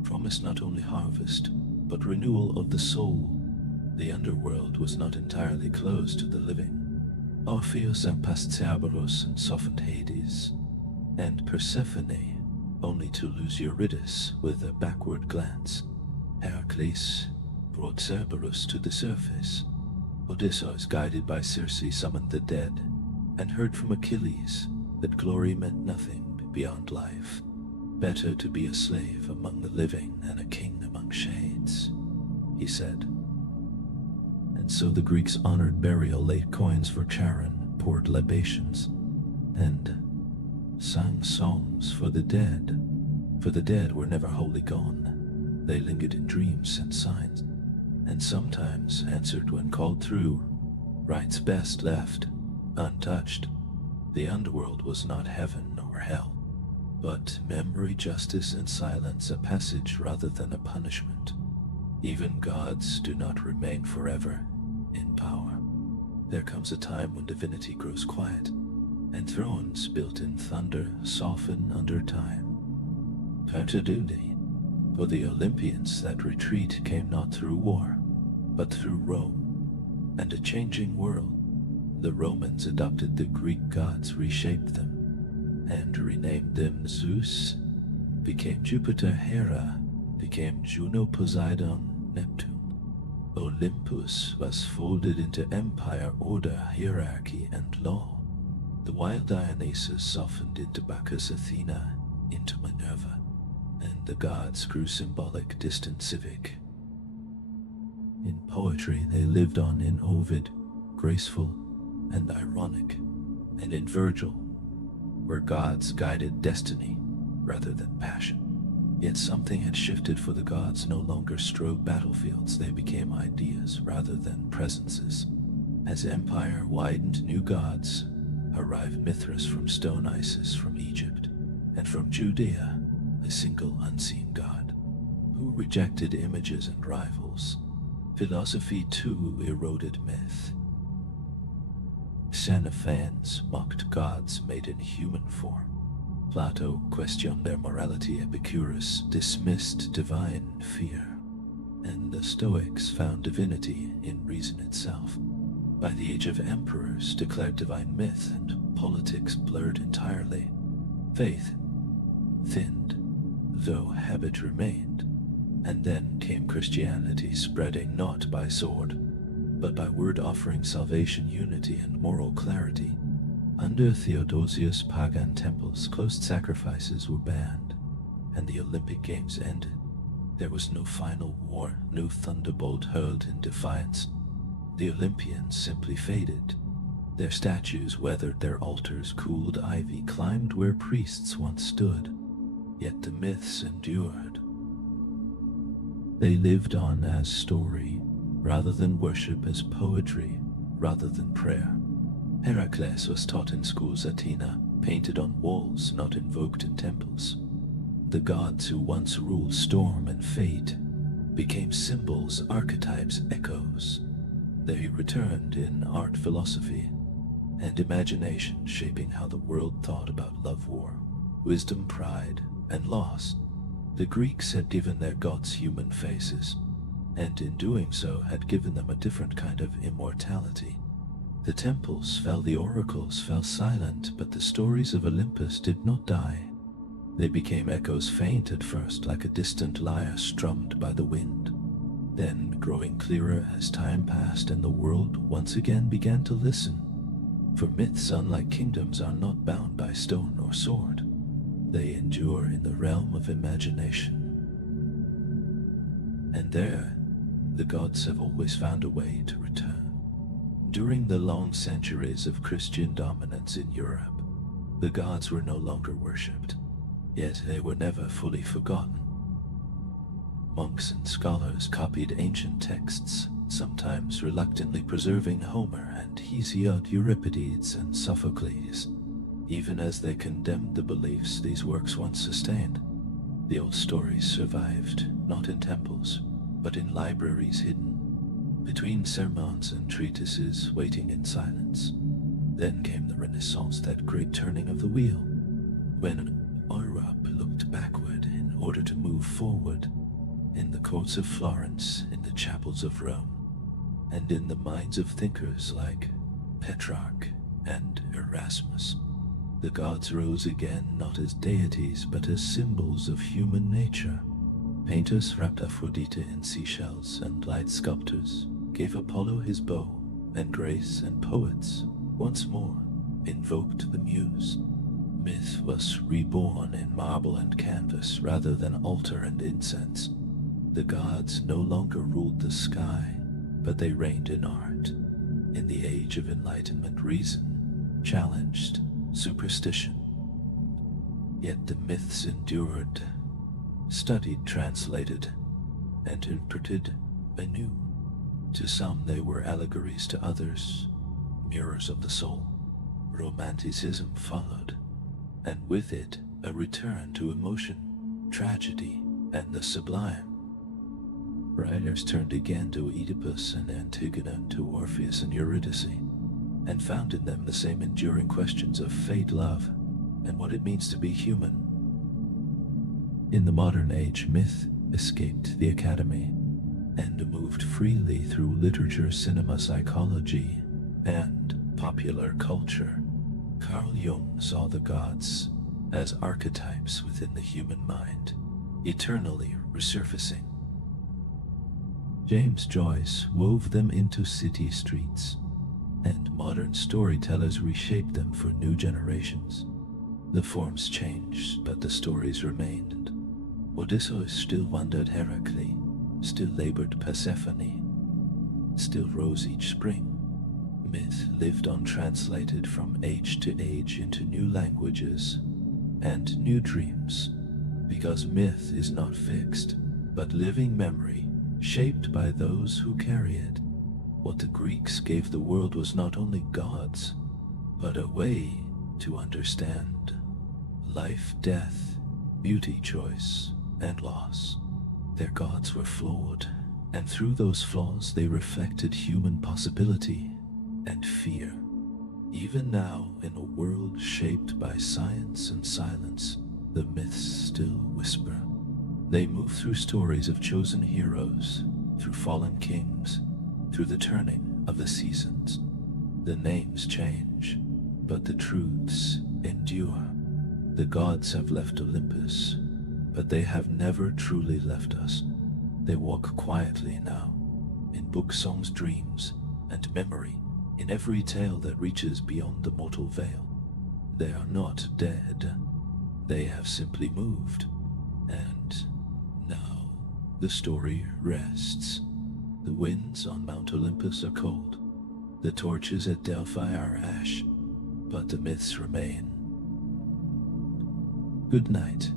promised not only harvest, but renewal of the soul. The underworld was not entirely closed to the living. Orpheus passed Cerberus and softened Hades, and Persephone only to lose Eurydice with a backward glance. Heracles brought Cerberus to the surface. Odysseus, guided by Circe, summoned the dead, and heard from Achilles that glory meant nothing beyond life. Better to be a slave among the living than a king among shades, he said. And so the Greeks honored burial, laid coins for Charon, poured libations, and sang songs for the dead. For the dead were never wholly gone. They lingered in dreams and signs, and sometimes answered when called through, rites best left untouched. The underworld was not heaven or hell, but memory, justice, and silence, a passage rather than a punishment. Even gods do not remain forever in power. There comes a time when divinity grows quiet, and thrones built in thunder soften under time. Pertiduni, for the Olympians that retreat came not through war, but through Rome, and a changing world. The Romans adopted the Greek gods, reshaped them, and renamed them. Zeus became Jupiter, Hera became Juno, Poseidon, Neptune. Olympus was folded into empire, order, hierarchy, and law. The wild Dionysus softened into Bacchus, Athena into Minerva, and the gods grew symbolic, distant, civic. In poetry they lived on, in Ovid, graceful and ironic, and in Virgil, where gods guided destiny rather than passion. Yet something had shifted, for the gods no longer strode battlefields, they became ideas rather than presences. As empire widened, new gods arrived: Mithras from stone, Isis from Egypt, and from Judea a single unseen god, who rejected images and rivals. Philosophy too eroded myth. Xenophans mocked gods made in human form. Plato questioned their morality. Epicurus dismissed divine fear, and the Stoics found divinity in reason itself. By the age of emperors declared divine myth and politics blurred entirely. Faith thinned, though habit remained, and then came Christianity, spreading not by sword, but by word, offering salvation, unity, and moral clarity. Under Theodosius, pagan temples, closed sacrifices were banned, and the Olympic Games ended. There was no final war, no thunderbolt hurled in defiance. The Olympians simply faded. Their statues weathered, their altars cooled, ivy climbed where priests once stood. Yet the myths endured. They lived on as story, rather than worship, as poetry, rather than prayer. Heracles was taught in schools, Athena painted on walls, not invoked in temples. The gods who once ruled storm and fate became symbols, archetypes, echoes. They returned in art, philosophy, and imagination, shaping how the world thought about love, war, wisdom, pride, and loss. The Greeks had given their gods human faces, and in doing so had given them a different kind of immortality. The temples fell, the oracles fell silent, but the stories of Olympus did not die. They became echoes, faint at first, like a distant lyre strummed by the wind, then growing clearer as time passed and the world once again began to listen. For myths, unlike kingdoms, are not bound by stone or sword. They endure in the realm of imagination. And there, the gods have always found a way to return. During the long centuries of Christian dominance in Europe, the gods were no longer worshipped, yet they were never fully forgotten. Monks and scholars copied ancient texts, sometimes reluctantly preserving Homer and Hesiod, Euripides and Sophocles, even as they condemned the beliefs these works once sustained. The old stories survived, not in temples, but in libraries hidden, between sermons and treatises, waiting in silence. Then came the Renaissance, that great turning of the wheel, when Europe looked backward in order to move forward, in the courts of Florence, in the chapels of Rome, and in the minds of thinkers like Petrarch and Erasmus. The gods rose again, not as deities, but as symbols of human nature. Painters wrapped Aphrodite in seashells, and light sculptors gave Apollo his bow and grace, and poets once more invoked the muse. Myth was reborn in marble and canvas rather than altar and incense. The gods no longer ruled the sky, but they reigned in art. In the age of enlightenment, reason challenged superstition. Yet the myths endured, studied, translated, and interpreted anew. To some they were allegories, to others mirrors of the soul. Romanticism followed, and with it a return to emotion, tragedy, and the sublime. Writers turned again to Oedipus and Antigone, to Orpheus and Eurydice, and found in them the same enduring questions of fate, love, and what it means to be human. In the modern age, myth escaped the academy and moved freely through literature, cinema, psychology, and popular culture. Carl Jung saw the gods as archetypes within the human mind, eternally resurfacing. James Joyce wove them into city streets, and modern storytellers reshaped them for new generations. The forms changed, but the stories remained. Odysseus still wandered Heracles, still labored Persephone, still rose each spring. Myth lived on, translated from age to age into new languages and new dreams, because myth is not fixed, but living memory, shaped by those who carry it. What the Greeks gave the world was not only gods, but a way to understand life, death, beauty, choice, and loss. Their gods were flawed, and through those flaws they reflected human possibility and fear. Even now, in a world shaped by science and silence, the myths still whisper. They move through stories of chosen heroes, through fallen kings, through the turning of the seasons. The names change, but the truths endure. The gods have left Olympus, but they have never truly left us. They walk quietly now, in book songs, dreams, and memory, in every tale that reaches beyond the mortal veil. They are not dead. They have simply moved, and now the story rests. The winds on Mount Olympus are cold. The torches at Delphi are ash, but the myths remain. Good night.